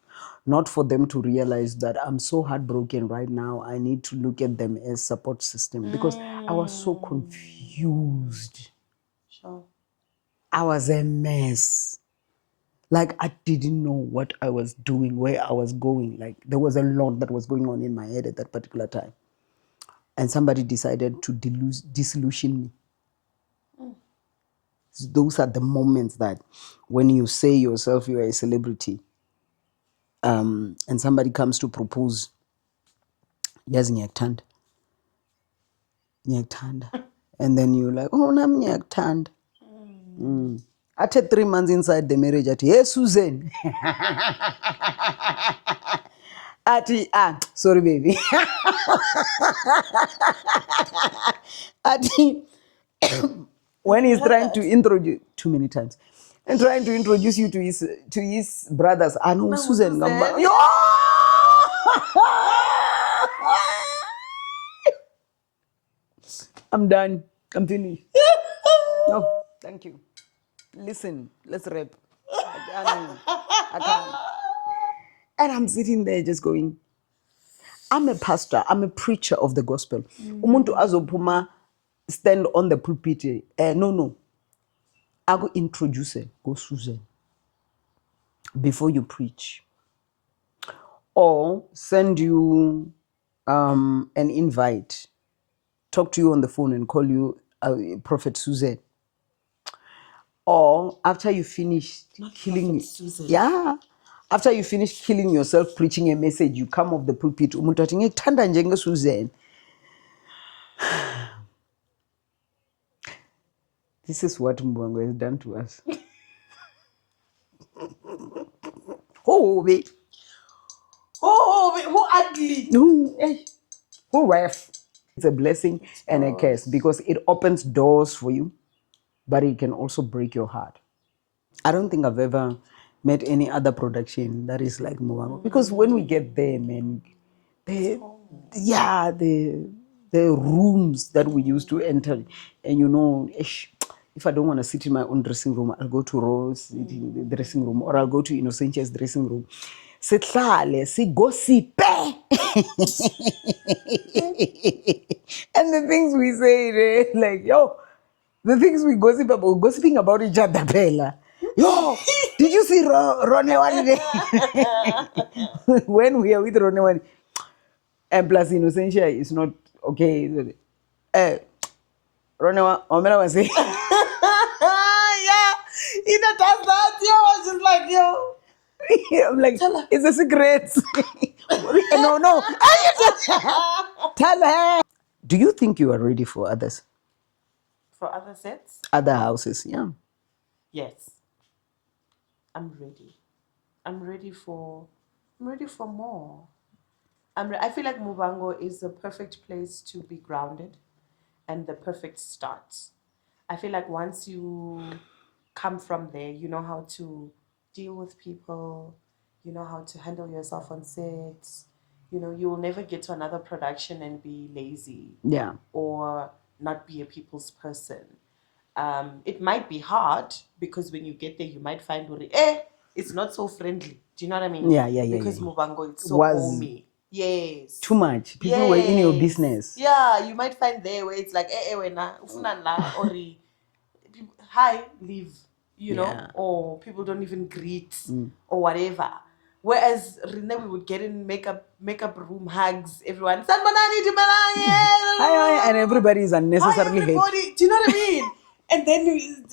not for them to realize that I'm so heartbroken right now, I need to look at them as support system, because I was so confused. Sure. I was a mess. Like, I didn't know what I was doing, where I was going. Like, there was a lot that was going on in my head at that particular time. And somebody decided to disillusion me. Those are the moments that when you say yourself you are a celebrity, and somebody comes to propose, yes, ngiyakuthanda. And then you're like, oh, nami ngiyakuthanda. After 3 months inside the marriage, at hey, Susan. Sorry, baby. When he's trying to introduce, too many times, and trying to introduce you to his brothers, I know Susan. I'm done. I'm finished. No, thank you. Listen, let's rap. I can't. And I'm sitting there just going, I'm a pastor, I'm a preacher of the gospel. Umuntu azopuma stand on the pulpit. No. I go introduce her, go Susan, before you preach. Or send you an invite, talk to you on the phone and call you Prophet Susan. Or after you finish killing Susan. Yeah. After you finish killing yourself preaching a message, you come off the pulpit. Umuntu athi ngikuthanda njenge Susan. This is what Muvhango has done to us. Oh, wait. Who ugly? Who rough? It's a blessing and a curse, because it opens doors for you, but it can also break your heart. I don't think I've ever met any other production that is like Muvhango, because when we get there, man, the rooms that we used to enter, and if I don't want to sit in my own dressing room, I'll go to Rose the dressing room, or I'll go to Innocentia's dressing room. Sihlale, sigossipe. And the things we say, like, the things we gossip about, gossiping about each other, Bella. Yo, did you see Ronewani today? When we are with Ronewani, and plus Innocentia is not okay. Ronewa, Omela was saying, Yeah, does that. Yo, I was just like, yo. I'm like, Tell her. it's a secret. No. Tell her. Do you think you are ready for others? For other sets? Other houses, yeah. Yes. I'm ready. I'm ready for more. I feel like Muvhango is the perfect place to be grounded and the perfect start. I feel like once you come from there, you know how to deal with people, you know how to handle yourself on sets. You know, you will never get to another production and be lazy Yeah. or not be a people's person. It might be hard because when you get there, you might find, it's not so friendly. Do you know what I mean? Yeah. Because Muvhango, it's so Was homey. Yes. too much. People were in your Yes. business. Yeah, you might find there where it's like, wena, ufuna la, or hi, leave, you know, Yeah. or people don't even greet or whatever. Whereas Rene, we would get in makeup room, hugs, everyone. Sanbanani, Hi, and everybody is hi, unnecessarily hate. everybody. Do you know what I mean? And then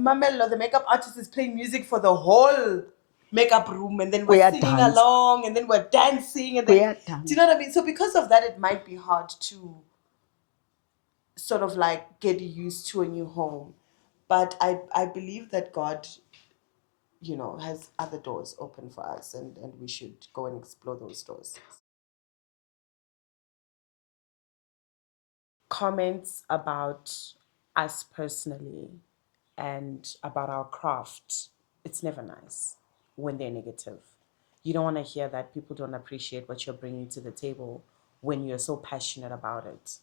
Mamelo, the makeup artist, is playing music for the whole makeup room, and then We we're are singing dance. along, and then we're dancing, and We then are dance. do you know what I mean? So because of that, it might be hard to sort of like get used to a new home. But I believe that God, you know, has other doors open for us, and we should go and explore those doors. Comments about us personally and about our craft, it's never nice when they're negative. You don't want to hear that people don't appreciate what you're bringing to the table when you're so passionate about it.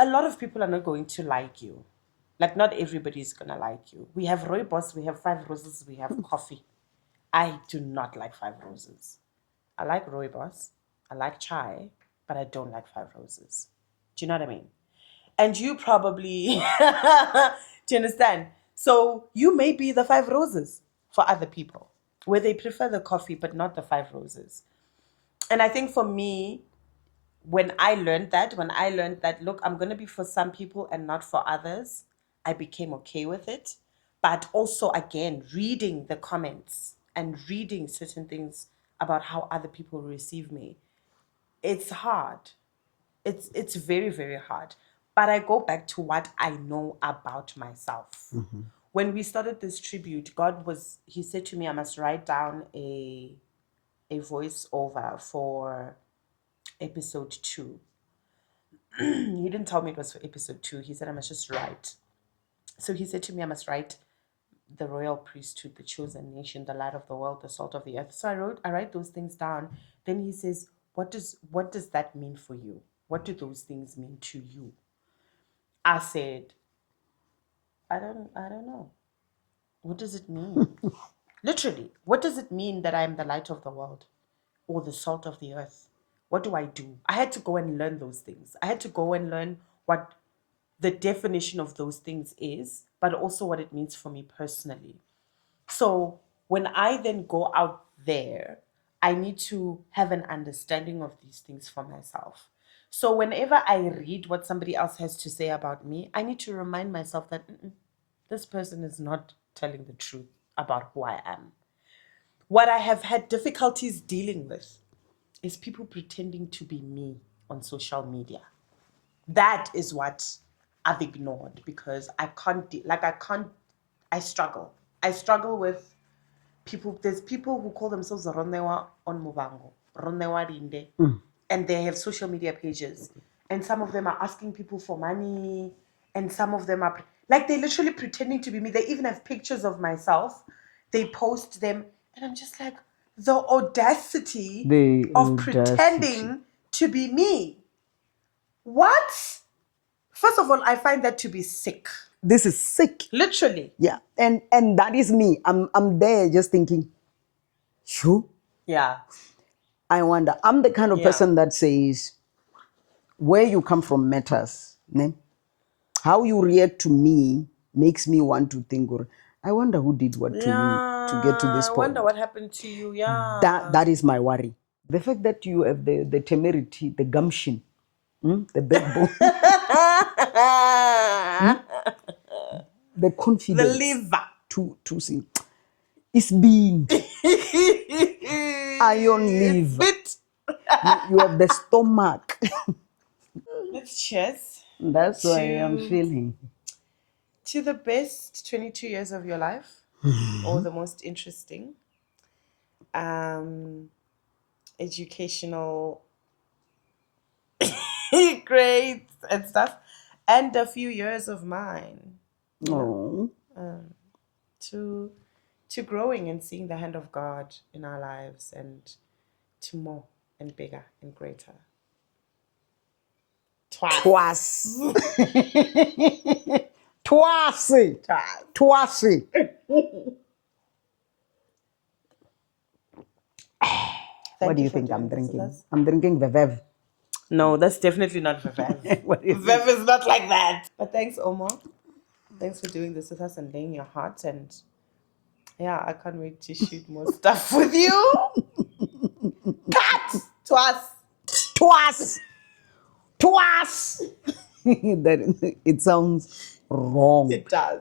A lot of people are not going to like you. Like, not everybody's going to like you. We have rooibos, we have five roses, we have coffee. I do not like five roses. I like rooibos, I like chai, but I don't like five roses. Do you know what I mean? And you probably, do you understand? So you may be the five roses for other people, where they prefer the coffee but not the five roses. And I think for me, when I learned that, look, I'm going to be for some people and not for others, I became okay with it. But also, again, reading the comments and reading certain things about how other people receive me, it's hard. It's very, very hard. But I go back to what I know about myself. When we started this tribute, he said to me, I must write down a voiceover for episode 2. He didn't tell me it was for episode 2. He said I must just write. So he said to me, I must write the royal priesthood, the chosen nation, the light of the world, the salt of the earth. So I write those things down. Then he says, what does that mean for you? What do those things mean to you? I said, I don't know. What does it mean? Literally, what does it mean that I am the light of the world or the salt of the earth? What do I do? I had to go and learn those things. I had to go and learn what the definition of those things is, but also what it means for me personally. So when I then go out there, I need to have an understanding of these things for myself. So whenever I read what somebody else has to say about me, I need to remind myself that this person is not telling the truth about who I am. What I have had difficulties dealing with is people pretending to be me on social media. That is what I've ignored because I struggle. I struggle with people. There's people who call themselves Ronewa on Muvhango, Ronewa Rinde, and they have social media pages. And some of them are asking people for money, and some of them are like they're literally pretending to be me. They even have pictures of myself. They post them, and I'm just like, the audacity of pretending to be me. What? First of all, I find that to be sick. This is sick. Literally. Yeah. And that is me. I'm there just thinking, Shuu? Yeah. I wonder. I'm the kind of person that says, where you come from matters. Ne? How you react to me makes me want to think, or I wonder who did what to you to get to this point. I wonder what happened to you. Yeah. That is my worry. The fact that you have the temerity, the gumption, the backbone, the confidence the liver. to see. It's been iron liver. Fit. You have the stomach. Let's cheers That's why I'm To- feeling. to the best 22 years of your life, or the most interesting, educational grades and stuff, and a few years of mine. You know, Oh, to growing and seeing the hand of God in our lives, and to more and bigger and greater. twice. Twice. Twice. What do you think I'm drinking? I'm drinking Vevev. No, that's definitely not Vev. What do you think? Vev is not like that. But thanks, Omar. Thanks for doing this with us and laying your heart. And yeah, I can't wait to shoot more stuff with you. Cut to us. Twice. Twice. That it sounds wrong. It does.